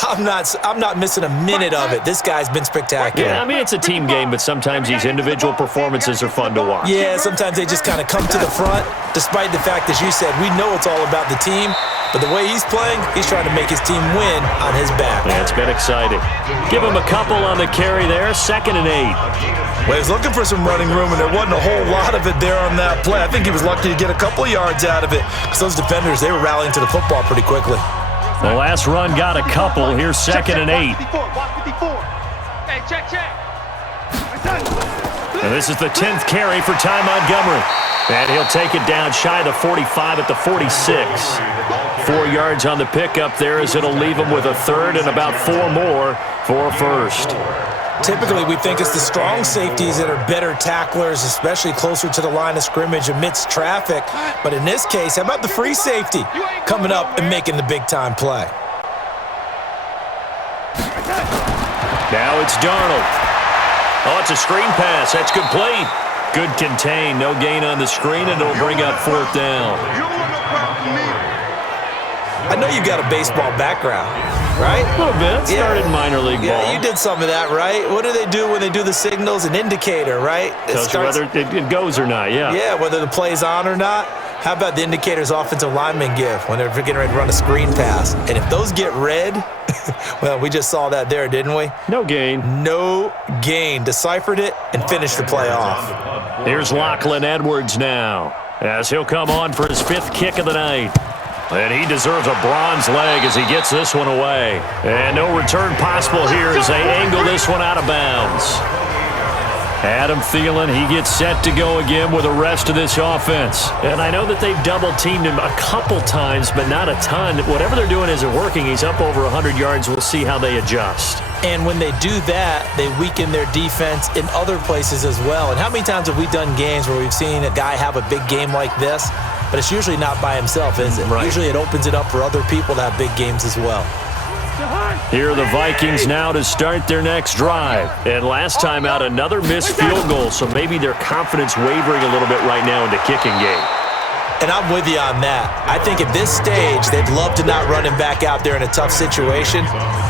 I'm not missing a minute of it. This guy's been spectacular. Yeah, I mean, it's a team game, but sometimes these individual performances are fun to watch. Yeah, sometimes they just kind of come to the front, despite the fact, as you said, we know it's all about the team, but the way he's playing, he's trying to make his team win on his back. Yeah, it's been exciting. Give him a couple on the carry there, 2nd and 8. Well, he was looking for some running room, and there wasn't a whole lot of it there on that play. I think he was lucky to get a couple yards out of it, because those defenders, they were rallying to the football pretty quickly. The last run got a couple. Here's 2nd and 8. Hey, check. And this is the 10th carry for Ty Montgomery. And he'll take it down shy of the 45 at the 46. 4 yards on the pickup there as it'll leave him with a third and about 4 more for first. Typically, we think it's the strong safeties that are better tacklers, especially closer to the line of scrimmage amidst traffic. But in this case, how about the free safety coming up and making the big-time play? Now it's Darnold. Oh, it's a screen pass. That's complete. Good contain. No gain on the screen, and it'll bring up 4th down. I know you've got a baseball background, right? A little bit. Started minor league ball. Yeah, you did some of that, right? What do they do when they do the signals? An indicator, right? Tells you whether it goes or not, yeah. Yeah, whether the play's on or not. How about the indicators offensive linemen give when they're getting ready to run a screen pass? And if those get red, well, we just saw that there, didn't we? No gain. No gain. Deciphered it and finished the play off. Here's Lachlan Edwards now, as he'll come on for his 5th kick of the night. And he deserves a bronze leg as he gets this one away. And no return possible here as they angle this one out of bounds. Adam Thielen, he gets set to go again with the rest of this offense. And I know that they've double-teamed him a couple times, but not a ton. Whatever they're doing isn't working. He's up over 100 yards. We'll see how they adjust. And when they do that, they weaken their defense in other places as well. And how many times have we done games where we've seen a guy have a big game like this? But it's usually not by himself, is it? Right. Usually it opens it up for other people to have big games as well. Here are the Vikings now to start their next drive. And last time out, another missed field goal, so maybe their confidence wavering a little bit right now in the kicking game. And I'm with you on that. I think at this stage, they'd love to not run him back out there in a tough situation.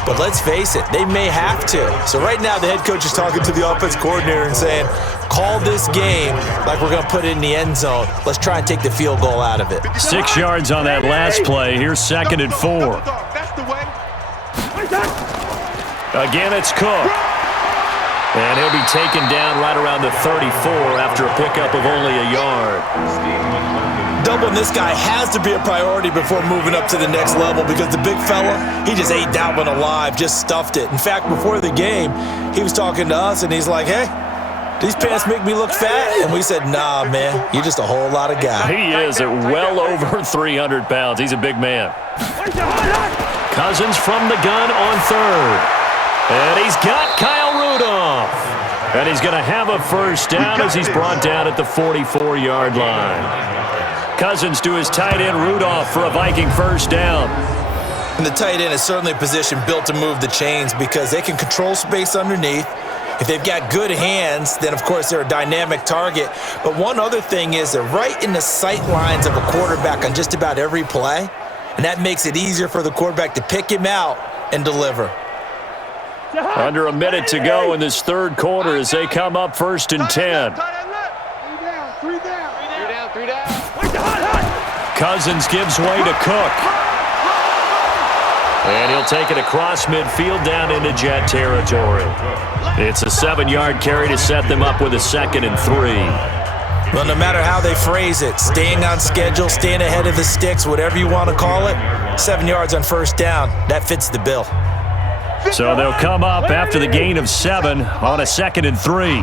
But let's face it, they may have to. So right now, the head coach is talking to the offense coordinator and saying, call this game like we're going to put it in the end zone. Let's try and take the field goal out of it. 6 yards on that last play. Here's 2nd and 4. That's the way. Again, it's Cook. And he'll be taken down right around the 34 after a pickup of only a yard. Doubling this guy has to be a priority before moving up to the next level because the big fella, he just ate that one alive, just stuffed it. In fact, before the game, he was talking to us, and he's like, hey, these pants make me look fat? And we said, nah, man, you're just a whole lot of guy. He is at well over 300 pounds. He's a big man. Cousins from the gun on 3rd. And he's got Kyle Rudolph. And he's going to have a first down as he's brought down at the 44-yard line. Cousins to his tight end Rudolph for a Viking first down. And the tight end is certainly a position built to move the chains because they can control space underneath. If they've got good hands, then, of course, they're a dynamic target. But one other thing is they're right in the sight lines of a quarterback on just about every play, and that makes it easier for the quarterback to pick him out and deliver. Under a minute to go in this third quarter as they come up 1st and 10. Three down. Cousins gives way to Cook. And he'll take it across midfield down into Jet territory. It's a 7-yard carry to set them up with a 2nd and 3. Well, no matter how they phrase it, staying on schedule, staying ahead of the sticks, whatever you want to call it, 7 yards on first down, that fits the bill. So they'll come up after the gain of 7 on a 2nd and 3.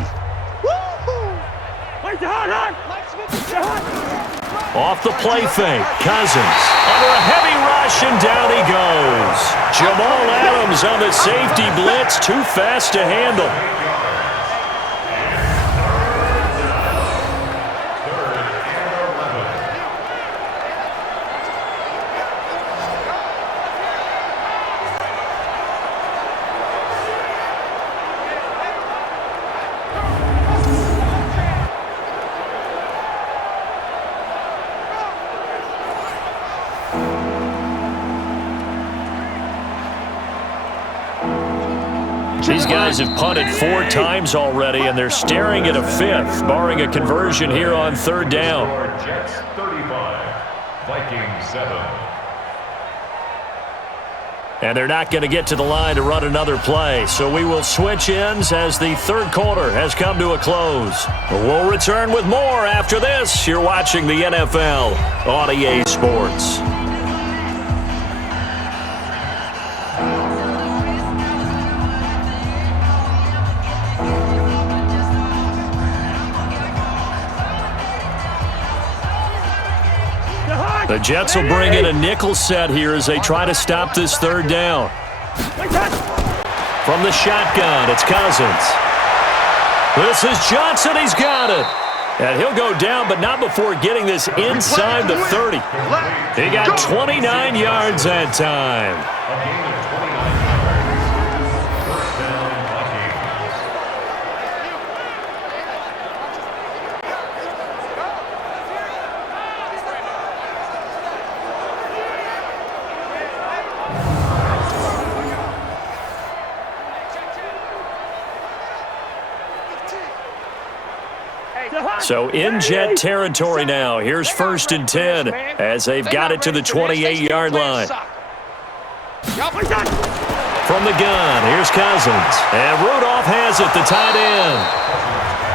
Off the play fake, Cousins under a heavy rush, and down he goes. Jamal Adams on the safety blitz, too fast to handle. These guys have punted 4 times already, and they're staring at a 5th, barring a conversion here on 3rd down. Jets 35, Vikings 7. And they're not going to get to the line to run another play, so we will switch ends as the 3rd quarter has come to a close. We'll return with more after this. You're watching the NFL on EA Sports. The Jets will bring in a nickel set here as they try to stop this 3rd down. From the shotgun, it's Cousins. This is Johnson. He's got it. And he'll go down, but not before getting this inside the 30. He got 29 yards that time. A gain of 29 yards. First down, Vikings. So in Jet territory now. Here's 1st and 10 as they've got it to the 28-yard line. From the gun, here's Cousins. And Rudolph has it, the tight end.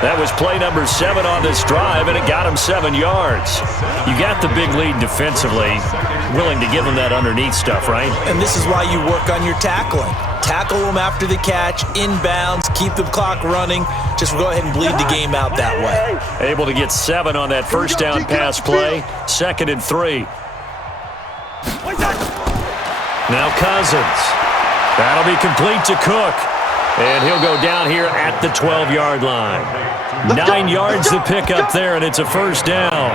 That was play number 7 on this drive, and it got him 7 yards. You got the big lead defensively. Willing to give him that underneath stuff, right? And this is why you work on your tackling. Tackle them after the catch, inbounds, keep the clock running. Just go ahead and bleed the game out that way. Able to get 7 on that 1st down pass play. 2nd and 3. Now Cousins. That'll be complete to Cook. And he'll go down here at the 12-yard line. 9 yards to pick up there, and it's a 1st down.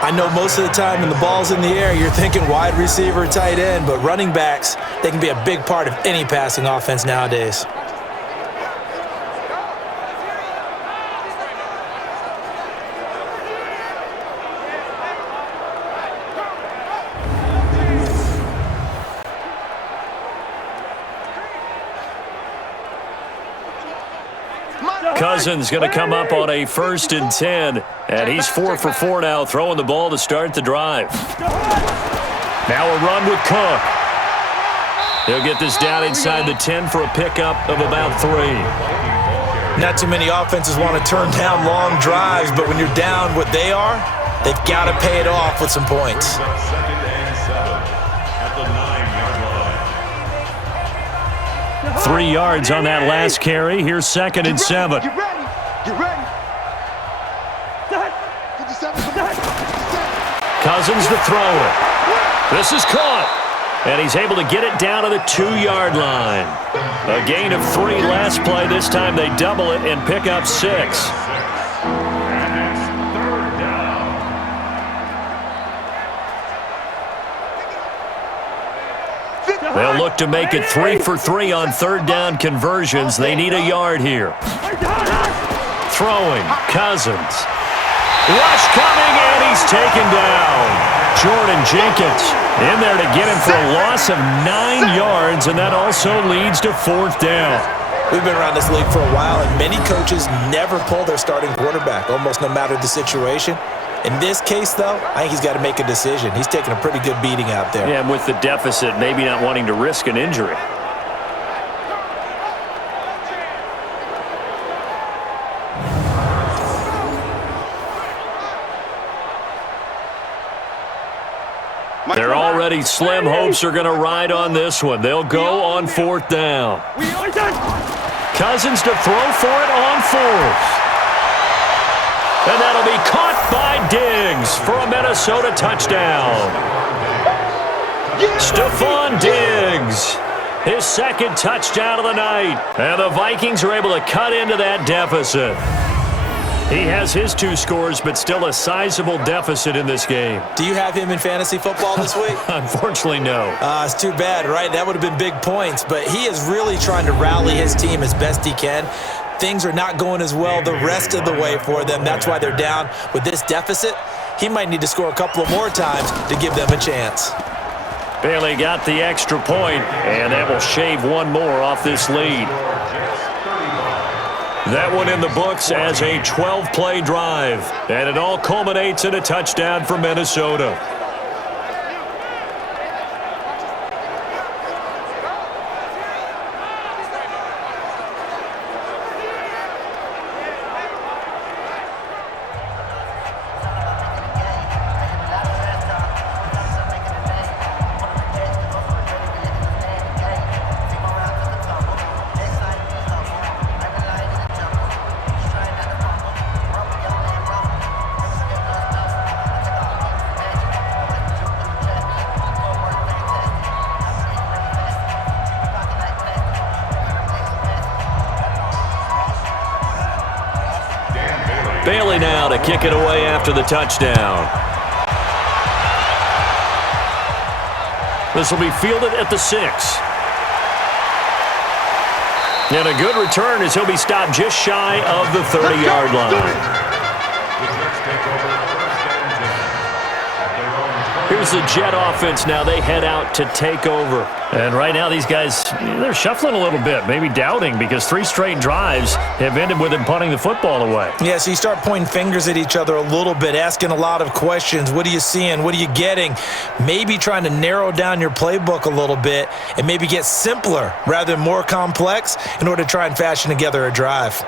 I know most of the time when the ball's in the air, you're thinking wide receiver, tight end, but running backs, they can be a big part of any passing offense nowadays. Cousins going to come up on a 1st and 10, and he's 4 for 4 now, throwing the ball to start the drive. Now a run with Cook. He'll get this down inside the 10 for a pickup of about 3. Not too many offenses want to turn down long drives, but when you're down what they are, they've got to pay it off with some points. 2nd and 7 at the 9-yard line. 3 yards on that last carry. Here's 2nd and 7. Get ready. Get ready. 57. Cousins the thrower. This is caught. And he's able to get it down to the 2-yard line. A gain of 3 last play. This time they double it and pick up 6. And it's 3rd down. They'll look to make it 3 for 3 on 3rd down conversions. They need a yard here. Throwing, Cousins. Rush coming, and he's taken down. Jordan Jenkins in there to get him for a loss of 9 yards, and that also leads to 4th down. We've been around this league for a while, and many coaches never pull their starting quarterback, almost no matter the situation. In this case, though, I think he's got to make a decision. He's taking a pretty good beating out there. Yeah, and with the deficit, maybe not wanting to risk an injury. They're already slim hopes are going to ride on this one. They'll go on 4th down. Cousins to throw for it on 4th. And that'll be caught by Diggs for a Minnesota touchdown. Stephon Diggs, his 2nd touchdown of the night. And the Vikings are able to cut into that deficit. He has his 2 scores, but still a sizable deficit in this game. Do you have him in fantasy football this week? Unfortunately, no. It's too bad, right? That would have been big points, but he is really trying to rally his team as best he can. Things are not going as well the rest of the way for them. That's why they're down with this deficit. He might need to score a couple of more times to give them a chance. Bailey got the extra point, and that will shave one more off this lead. That one in the books as a 12-play drive, and it all culminates in a touchdown for Minnesota. Bailey now to kick it away after the touchdown. This will be fielded at the 6. And a good return as he'll be stopped just shy of the 30-yard line. Here's the Jet offense now. They head out to take over. And right now these guys, they're shuffling a little bit, maybe doubting, because 3 straight drives have ended with them punting the football away. Yeah, so you start pointing fingers at each other a little bit, asking a lot of questions. What are you seeing? What are you getting? Maybe trying to narrow down your playbook a little bit and maybe get simpler rather than more complex in order to try and fashion together a drive.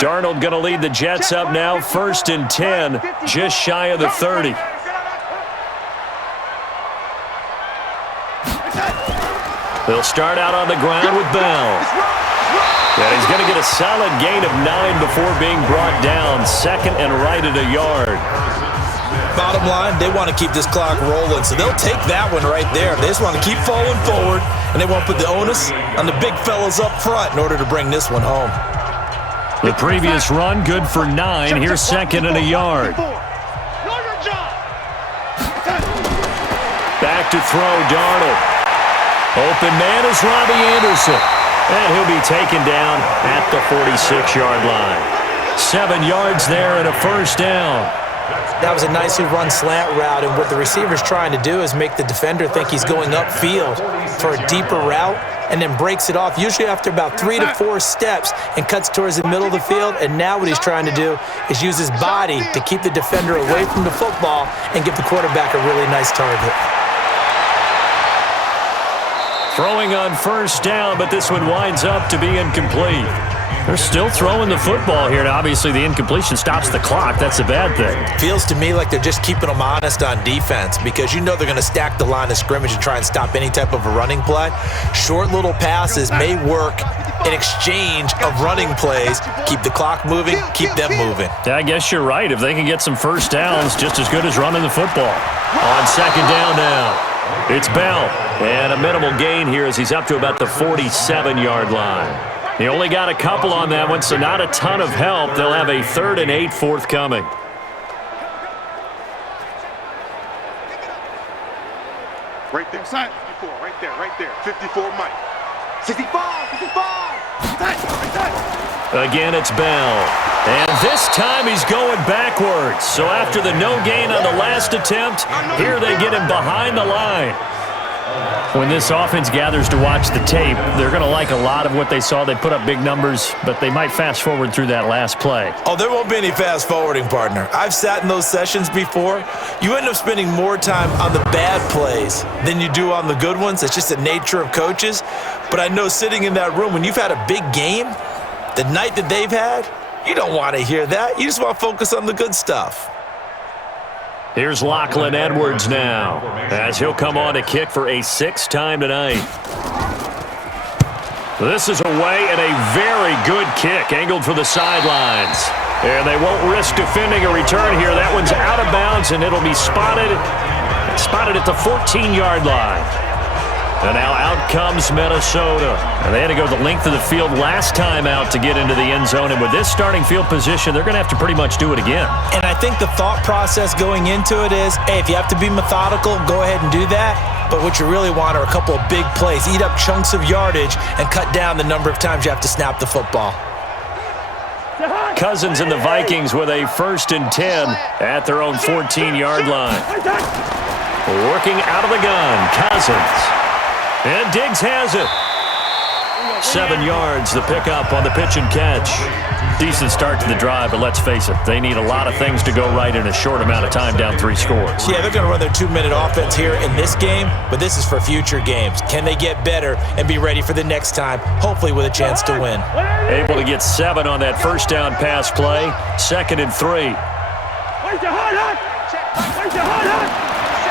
Darnold going to lead the Jets up now, 1st and 10, just shy of the 30. They'll start out on the ground with Bell. And he's going to get a solid gain of 9 before being brought down, 2nd and right at a yard. Bottom line, they want to keep this clock rolling, so they'll take that one right there. They just want to keep falling forward, and they want to put the onus on the big fellas up front in order to bring this one home. The previous run, good for 9. Here's 2nd and a yard. Back to throw, Darnold. Open man is Robbie Anderson. And he'll be taken down at the 46-yard line. 7 yards there and a 1st down. That was a nicely run slant route, and what the receiver's trying to do is make the defender think he's going upfield for a deeper route, and then breaks it off, usually after about 3 to 4 steps, and cuts towards the middle of the field. And now what he's trying to do is use his body to keep the defender away from the football and give the quarterback a really nice target. Throwing on 1st down, but this one winds up to be incomplete. They're still throwing the football here. Now, obviously, the incompletion stops the clock. That's a bad thing. Feels to me like they're just keeping them honest on defense, because you know they're going to stack the line of scrimmage and try and stop any type of a running play. Short little passes may work in exchange of running plays. Keep the clock moving, keep them moving. Yeah, I guess you're right. If they can get some 1st downs, just as good as running the football. On 2nd down now, it's Bell. And a minimal gain here as he's up to about the 47-yard line. He only got a couple on that one, so not a ton of help. They'll have a 3rd and 8 forthcoming. Right there. 54, right there. 54, Mike. 65, 55. Again, it's Bell. And this time he's going backwards. So after the no gain on the last attempt, here they get him behind the line. When this offense gathers to watch the tape, they're going to like a lot of what they saw. They put up big numbers, but they might fast forward through that last play. Oh, there won't be any fast forwarding, partner. I've sat in those sessions before. You end up spending more time on the bad plays than you do on the good ones. It's just the nature of coaches. But I know sitting in that room, when you've had a big game, the night that they've had, you don't want to hear that. You just want to focus on the good stuff. Here's Lachlan Edwards now, as he'll come on to kick for a 6th time tonight. This is away and a very good kick, angled for the sidelines. And they won't risk defending a return here. That one's out of bounds, and it'll be spotted at the 14-yard line. And now out comes Minnesota. And they had to go the length of the field last time out to get into the end zone. And with this starting field position, they're going to have to pretty much do it again. And I think the thought process going into it is, hey, if you have to be methodical, go ahead and do that. But what you really want are a couple of big plays. Eat up chunks of yardage and cut down the number of times you have to snap the football. Cousins and the Vikings with a 1st and 10 at their own 14-yard line. Working out of the gun, Cousins. And Diggs has it. 7 yards, the pickup on the pitch and catch. Decent start to the drive, but let's face it, they need a lot of things to go right in a short amount of time, down 3 scores. Yeah, they're going to run their 2-minute offense here in this game, but this is for future games. Can they get better and be ready for the next time, hopefully with a chance to win? Able to get 7 on that first down pass play, 2nd and 3.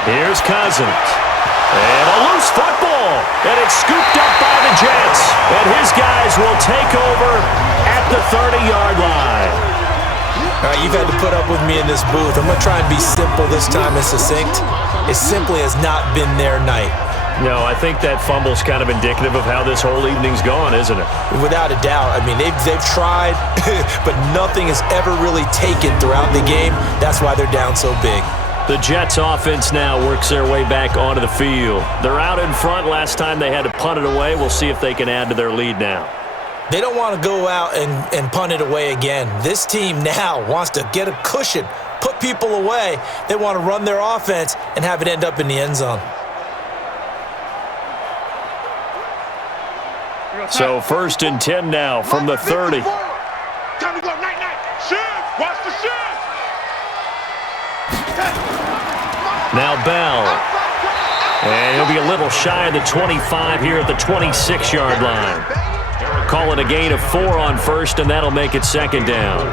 Here's Cousins. And a loose football, and it's scooped up by the Jets. And his guys will take over at the 30-yard line. All right, you've had to put up with me in this booth. I'm going to try and be simple this time and succinct. It simply has not been their night. No, I think that fumble's kind of indicative of how this whole evening's gone, isn't it? Without a doubt. I mean, they've tried, but nothing has ever really taken throughout the game. That's why they're down so big. The Jets offense now works their way back onto the field. They're out in front. Last time they had to punt it away. We'll see if they can add to their lead now. They don't want to go out and punt it away again. This team now wants to get a cushion, put people away. They want to run their offense and have it end up in the end zone. So 1st and 10 now from the 30. Time to go, night. Shift, watch the shift. Now Bell. And he'll be a little shy of the 25 here at the 26-yard line. Call it a gain of 4 on 1st, and that'll make it 2nd down.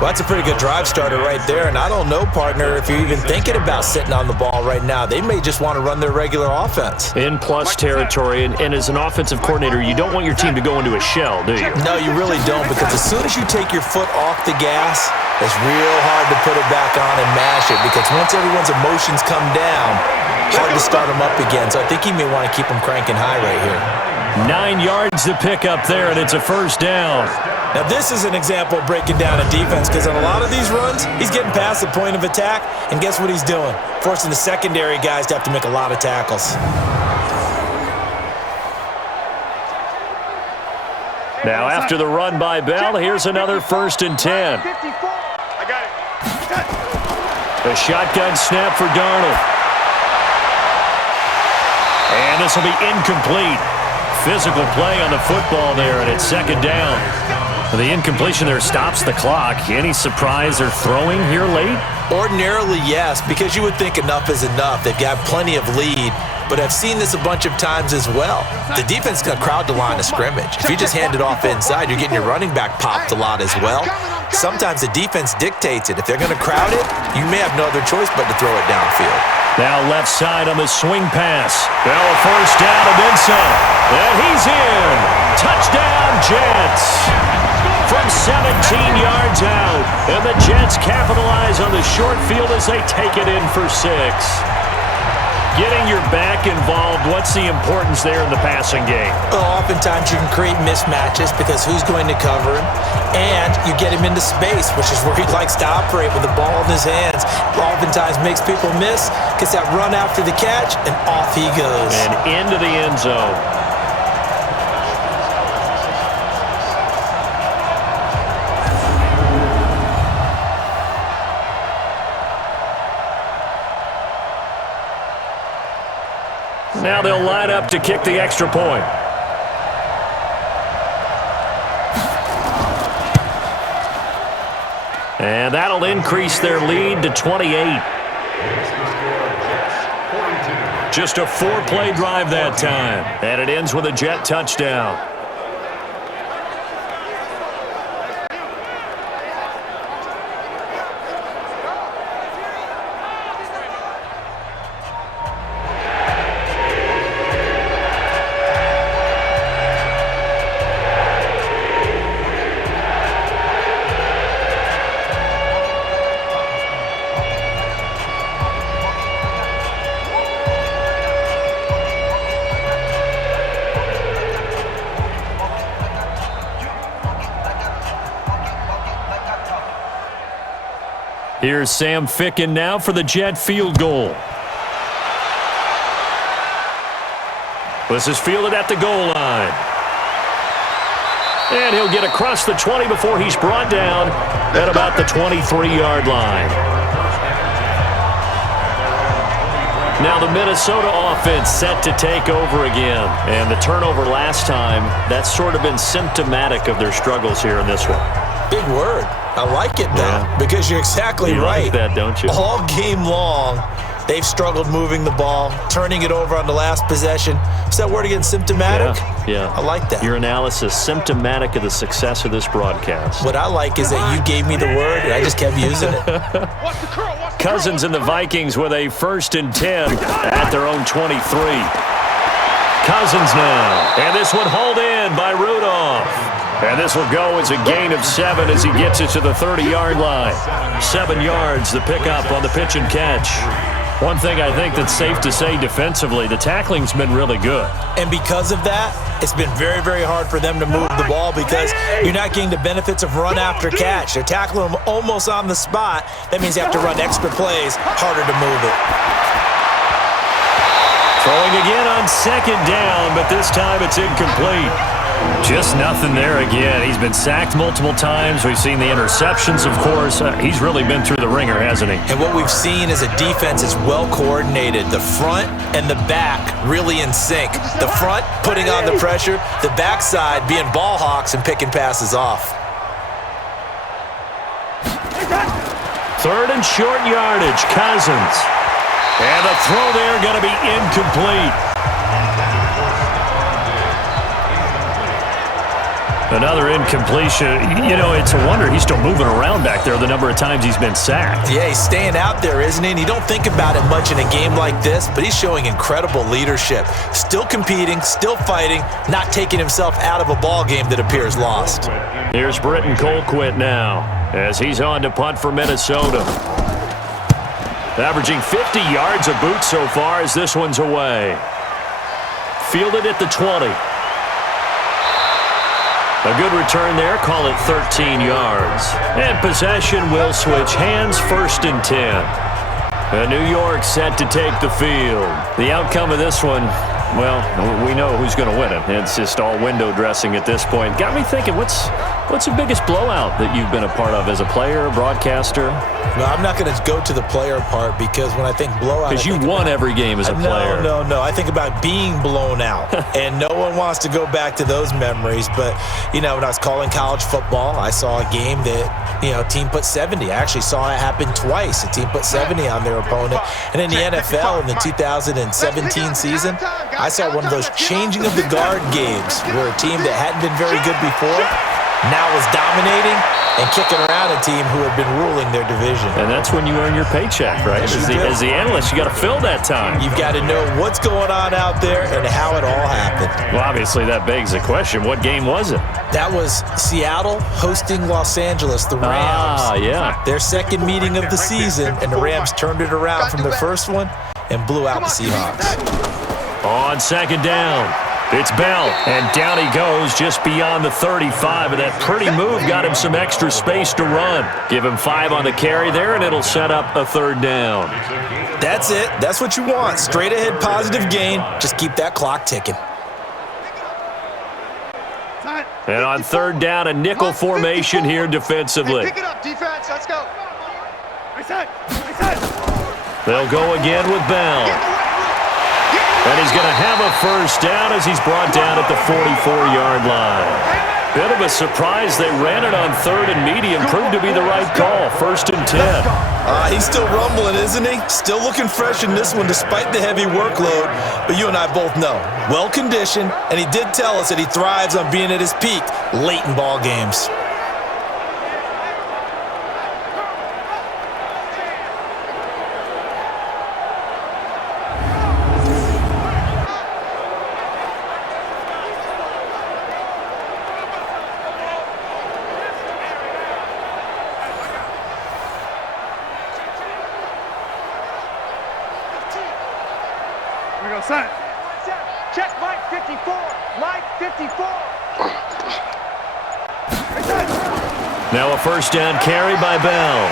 Well, that's a pretty good drive starter right there. And I don't know, partner, if you're even thinking about sitting on the ball right now. They may just want to run their regular offense. In plus territory, and as an offensive coordinator, you don't want your team to go into a shell, do you? No, you really don't, because as soon as you take your foot off the gas, it's real hard to put it back on and mash it, because once everyone's emotions come down, hard to start them up again. So I think he may want to keep them cranking high right here. 9 yards to pick up there, and it's a 1st down. Now, this is an example of breaking down a defense, because on a lot of these runs, he's getting past the point of attack, and guess what he's doing? Forcing the secondary guys to have to make a lot of tackles. Now, after the run by Bell, here's another 1st and 10. I got it. A shotgun snap for Darnold. And this will be incomplete. Physical play on the football there, and it's 2nd down. The incompletion there stops the clock. Any surprise they're throwing here late? Ordinarily, yes, because you would think enough is enough. They've got plenty of lead, but I've seen this a bunch of times as well. The defense is going to crowd the line of scrimmage. If you just hand it off inside, you're getting your running back popped a lot as well. Sometimes the defense dictates it. If they're going to crowd it, you may have no other choice but to throw it downfield. Now left side on the swing pass. Bell 1st down and then some. And he's in. Touchdown, Jets. From 17 yards out. And the Jets capitalize on the short field as they take it in for 6. Getting your back involved, what's the importance there in the passing game? Well, oftentimes you can create mismatches because who's going to cover him? And you get him into space, which is where he likes to operate with the ball in his hands. Oftentimes makes people miss, gets that run after the catch, and off he goes. And into the end zone. Now they'll line up to kick the extra point. And that'll increase their lead to 28. Just a 4-play drive that time. And it ends with a Jet touchdown. Here's Sam Ficken now for the Jet field goal. This is fielded at the goal line. And he'll get across the 20 before he's brought down at about the 23-yard line. Now the Minnesota offense set to take over again. And the turnover last time, that's sort of been symptomatic of their struggles here in this one. Big word. I like it, though, because you're exactly right. You like that, don't you? All game long, they've struggled moving the ball, turning it over on the last possession. Is that word again, symptomatic? Yeah. I like that. Your analysis, symptomatic of the success of this broadcast. What I like is that you gave me the word, and I just kept using it. Cousins and the Vikings with a 1st and 10 at their own 23. Cousins now. And this one hauled in by Rudolph. And this will go as a gain of 7 as he gets it to the 30-yard line. 7 yards, the pickup on the pitch and catch. One thing I think that's safe to say defensively, the tackling's been really good. And because of that, it's been very, very hard for them to move the ball because you're not getting the benefits of run after catch. They're tackling them almost on the spot. That means you have to run extra plays, harder to move it. Throwing again on 2nd down, but this time it's incomplete. Just nothing there again. He's been sacked multiple times. We've seen the interceptions, of course. He's really been through the ringer, hasn't he? And what we've seen is a defense is well coordinated. The front and the back really in sync. The front putting on the pressure, the backside being ball hawks and picking passes off. 3rd and short yardage, Cousins. And the throw there going to be incomplete. Another incompletion. You know, it's a wonder he's still moving around back there the number of times he's been sacked. Yeah, he's staying out there, isn't he? And you don't think about it much in a game like this, but he's showing incredible leadership. Still competing, still fighting, not taking himself out of a ball game that appears lost. Here's Britton Colquitt now as he's on to punt for Minnesota. Averaging 50 yards a boot so far as this one's away. Fielded at the 20. A good return there, call it 13 yards. And possession will switch hands, 1st and 10. New York set to take the field. The outcome of this one, well, we know who's going to win it. It's just all window dressing at this point. Got me thinking, what's the biggest blowout that you've been a part of as a player, broadcaster? No, I'm not going to go to the player part because when I think blowout... Because you won every game as a player. No. I think about being blown out. And no one wants to go back to those memories. But, you know, when I was calling college football, I saw a game that, you know, team put 70. I actually saw it happen twice. A team put 70 on their opponent. And in the NFL in the 2017 season, I saw one of those changing of the guard games where a team that hadn't been very good before now was dominating and kicking around a team who had been ruling their division. And that's when you earn your paycheck, right? As the analyst, you got to fill that time. You've got to know what's going on out there and how it all happened. Well, obviously that begs the question, what game was it? That was Seattle hosting Los Angeles, the Rams. Yeah. Their second meeting of the season, and the Rams turned it around from the first one and blew out the Seahawks. On 2nd down, it's Bell, and down he goes just beyond the 35, and that pretty move got him some extra space to run. Give him 5 on the carry there, and it'll set up a 3rd down. That's it. That's what you want. Straight ahead positive gain. Just keep that clock ticking. And on 3rd down, a nickel formation here defensively. Pick it up, defense. Let's go. They'll go again with Bell. And he's going to have a 1st down as he's brought down at the 44-yard line. Bit of a surprise. They ran it on 3rd and medium. Proved to be the right call. 1st and 10. He's still rumbling, isn't he? Still looking fresh in this one despite the heavy workload. But you and I both know, well-conditioned, and he did tell us that he thrives on being at his peak late in ball games. Check Mike 54. Mike 54. Now a 1st down carry by Bell.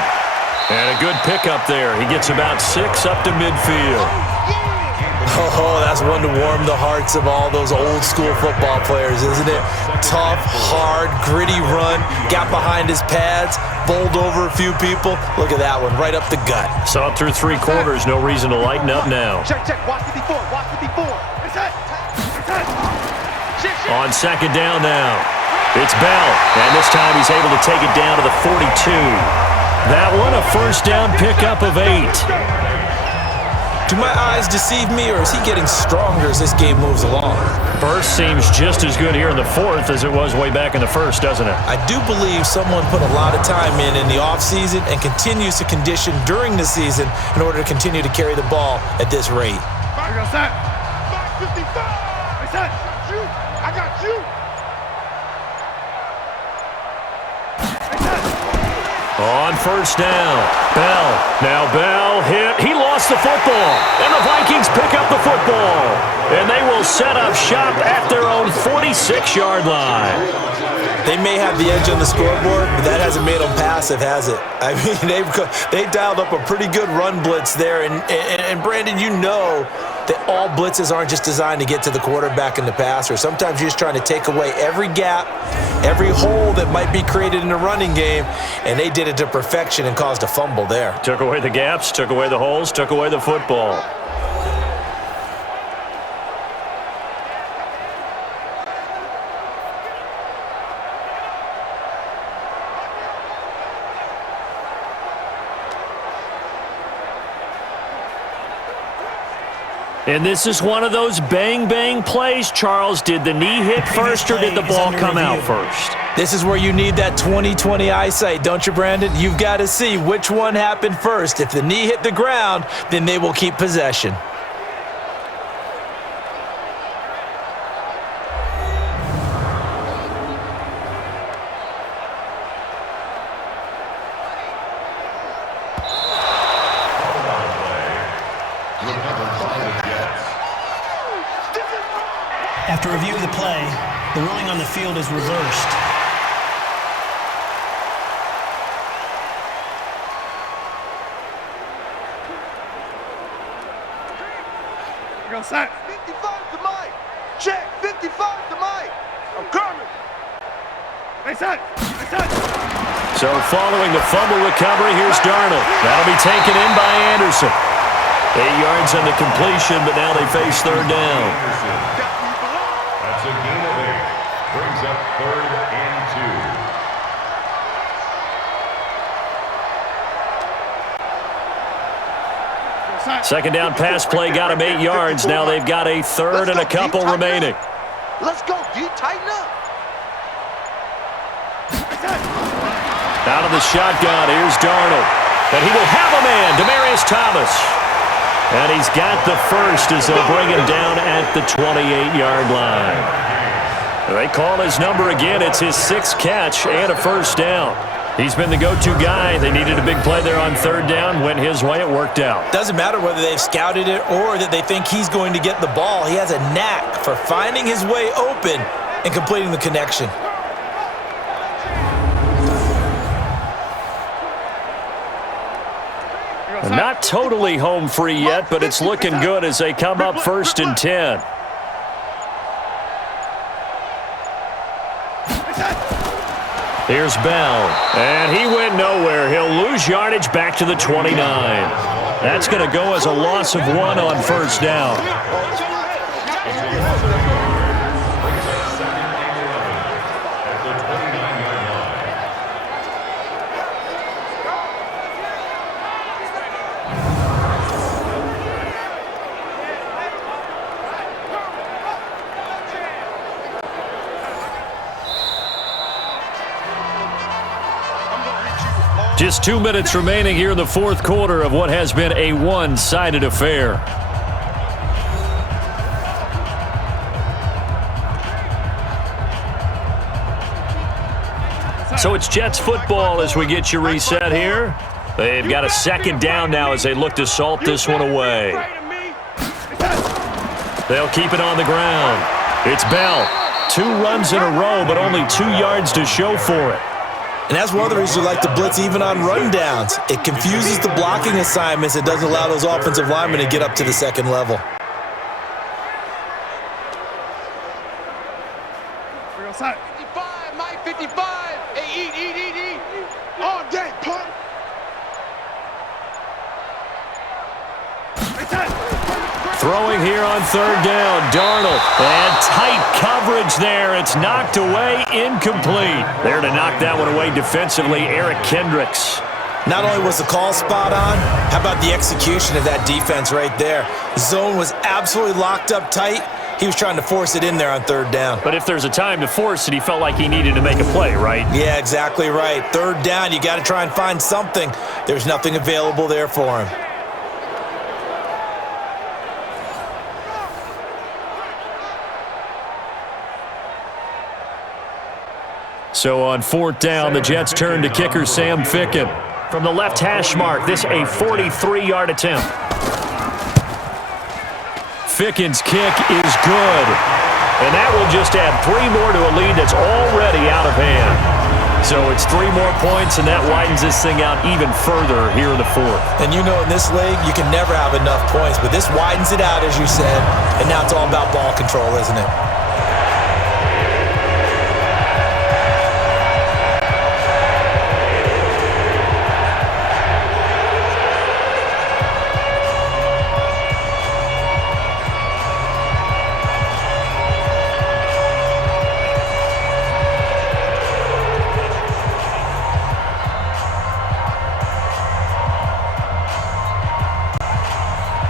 And a good pickup there. He gets about 6 up to midfield. Oh, that's one to warm the hearts of all those old school football players, isn't it? Tough, hard, gritty run, got behind his pads, bowled over a few people. Look at that one, right up the gut. Saw it through 3 quarters, no reason to lighten up now. Check, watch 54, watch 54. On second down now, it's Bell, and this time he's able to take it down to the 42. That one a first down pickup of 8. Do my eyes deceive me, or is he getting stronger as this game moves along? Burst seems just as good here in the 4th as it was way back in the 1st, doesn't it? I do believe someone put a lot of time in the offseason and continues to condition during the season in order to continue to carry the ball at this rate. Back 55. I got you. On first down, Bell. Now Bell hit. He lost the football, and the Vikings pick up the football. And they will set up shop at their own 46-yard line. They may have the edge on the scoreboard, but that hasn't made them passive, has it? I mean, they dialed up a pretty good run blitz there. And Brandon, you know that all blitzes aren't just designed to get to the quarterback and the passer. Sometimes you're just trying to take away every gap, every hole that might be created in the running game, and they did it to perfection and caused a fumble there. Took away the gaps, took away the holes, took away the football. And this is one of those bang-bang plays, Charles. Did the knee hit first or did the ball come out first? This is where you need that 20/20 eyesight, don't you, Brandon? You've got to see which one happened first. If the knee hit the ground, then they will keep possession. After review of the play, the ruling on the field is reversed. Go set. 55 to Mike. Check. 55 to Mike. I'm coming. They set. So following the fumble recovery, here's Darnold. That'll be taken in by Anderson. 8 yards on the completion, but now they face third down. That's a gain of 8. Brings up 3rd and 2. Second down pass play got him 8 yards. Now they've got a third and a couple remaining. Let's go, D. Tighten up. Out of the shotgun, here's Darnold. And he will have a man, Demaryius Thomas. And he's got the first as they'll bring him down at the 28-yard line. They call his number again. It's his 6th catch and a first down. He's been the go-to guy. They needed a big play there on third down. Went his way. It worked out. Doesn't matter whether they've scouted it or that they think he's going to get the ball. He has a knack for finding his way open and completing the connection. Not totally home free yet, but it's looking good as they come up 1st and 10. Here's Bell, and he went nowhere. He'll lose yardage back to the 29. That's going to go as a loss of 1 on first down. Just 2 minutes remaining here in the 4th quarter of what has been a one-sided affair. So it's Jets football as we get you reset here. They've got a second down now as they look to salt this one away. They'll keep it on the ground. It's Bell. 2 runs in a row, but only 2 yards to show for it. And that's one of the reasons we like to blitz even on rundowns. It confuses the blocking assignments. It doesn't allow those offensive linemen to get up to the second level. Throwing here on third down, Darnold. And tight coverage there. It's knocked away, incomplete. There to knock that one away defensively, Eric Kendricks. Not only was the call spot on, how about the execution of that defense right there? Zone was absolutely locked up tight. He was trying to force it in there on third down. But if there's a time to force it, he felt like he needed to make a play, right? Yeah, exactly right. Third down, you got to try and find something. There's nothing available there for him. So on fourth down, the Jets turn to kicker Sam Ficken. From the left hash mark, this a 43-yard attempt. Ficken's kick is good. And that will just add 3 more to a lead that's already out of hand. So it's 3 more points, and that widens this thing out even further here in the fourth. And you know in this league, you can never have enough points, but this widens it out, as you said, and now it's all about ball control, isn't it?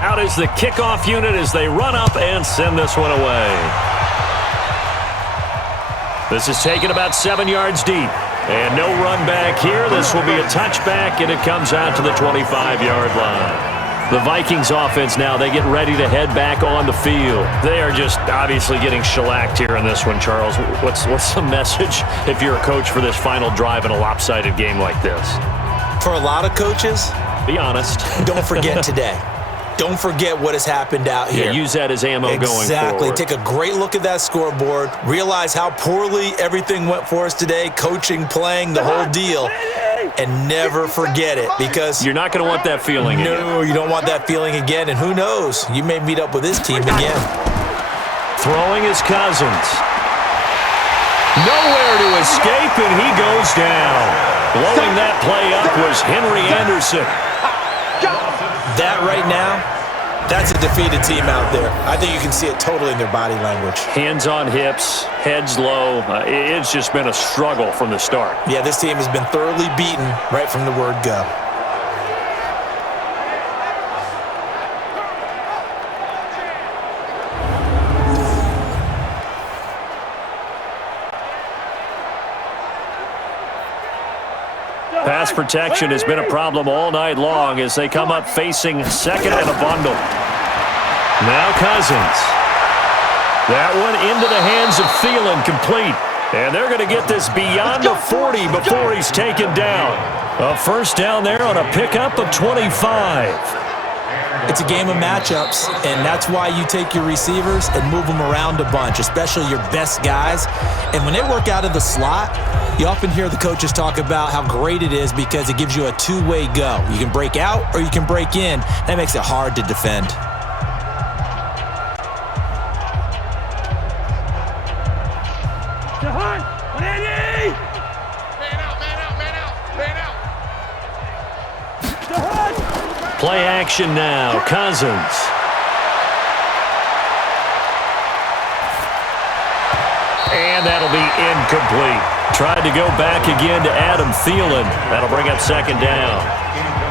Out is the kickoff unit as they run up and send this one away. This is taken about 7 yards deep. And no run back here. This will be a touchback, and it comes out to the 25-yard line. The Vikings offense now, they get ready to head back on the field. They are just obviously getting shellacked here in this one, Charles. What's the message if you're a coach for this final drive in a lopsided game like this? For a lot of coaches, be honest. Don't forget today. Don't forget what has happened out here. Yeah, use that as ammo going forward. Exactly. Take a great look at that scoreboard. Realize how poorly everything went for us today. Coaching, playing, the whole deal. And never forget it, because you're not going to want that feeling again. No, you don't want that feeling again. And who knows? You may meet up with this team again. Throwing his Cousins. Nowhere to escape, and he goes down. Blowing that play up was Henry Anderson. That right now, that's a defeated team out there. I think you can see it totally in their body language. Hands on hips, heads low. It's just been a struggle from the start. Yeah, this team has been thoroughly beaten right from the word go. Pass protection has been a problem all night long as they come up facing second and a bundle. Now Cousins. That one into the hands of Thielen, complete. And they're going to get this beyond the 40 before he's taken down. A first down there on a pickup of 25. It's a game of matchups, and that's why you take your receivers and move them around a bunch, especially your best guys. And when they work out of the slot, you often hear the coaches talk about how great it is because it gives you a two-way go. You can break out or you can break in. That makes it hard to defend. Play action now, Cousins. And that'll be incomplete. Tried to go back again to Adam Thielen. That'll bring up second down.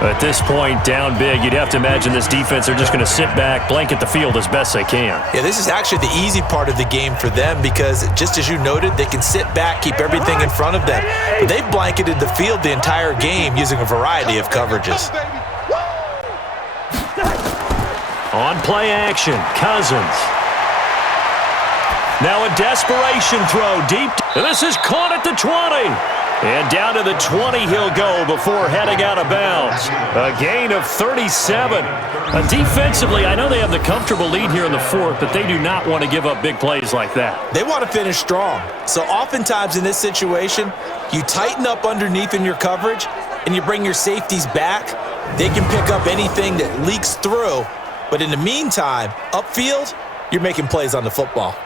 At this point, down big, you'd have to imagine this defense, they're just going to sit back, blanket the field as best they can. Yeah, this is actually the easy part of the game for them because, just as you noted, they can sit back, keep everything in front of them. But they've blanketed the field the entire game using a variety of coverages. On play action, Cousins. Now a desperation throw deep. This is caught at the 20. And down to the 20 he'll go before heading out of bounds. A gain of 37. Defensively, I know they have the comfortable lead here in the fourth, but they do not want to give up big plays like that. They want to finish strong. So oftentimes in this situation, you tighten up underneath in your coverage and you bring your safeties back. They can pick up anything that leaks through. But in the meantime, upfield, you're making plays on the football.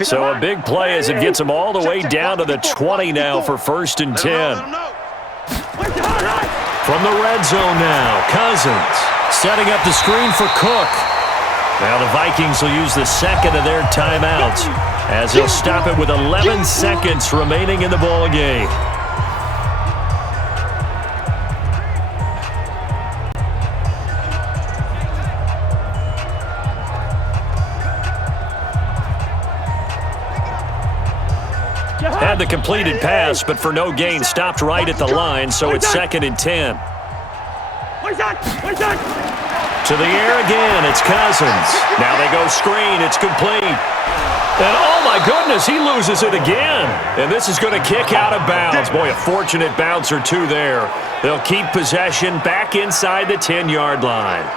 So a big play as it gets them all the way down to the 20 now for 1st and 10. From the red zone now, Cousins Setting up the screen for Cook. Now the Vikings will use the second of their timeouts as they'll stop it with 11 seconds remaining in the ball game. Had the completed pass, but for no gain, stopped right at the line, so it's 2nd and 10. To the air again, it's Cousins. Now they go screen, it's complete. And oh my goodness, he loses it again. And this is going to kick out of bounds. Boy, a fortunate bounce or two there. They'll keep possession back inside the 10-yard line.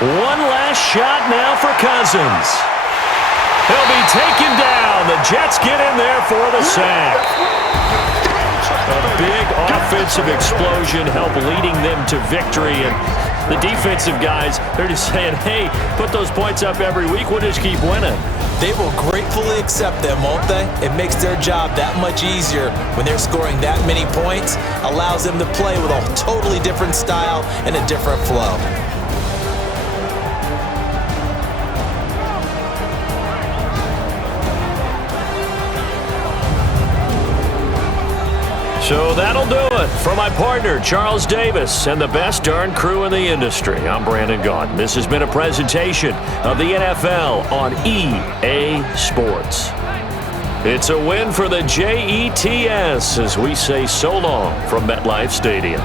One last shot now for Cousins. He'll be taken down. The Jets get in there for the sack. A big offensive explosion helped leading them to victory. And the defensive guys, they're just saying, hey, put those points up every week. We'll just keep winning. They will gratefully accept them, won't they? It makes their job that much easier when they're scoring that many points. Allows them to play with a totally different style and a different flow. So that'll do it. For my partner, Charles Davis, and the best darn crew in the industry, I'm Brandon Gaudin. This has been a presentation of the NFL on EA Sports. It's a win for the Jets as we say so long from MetLife Stadium.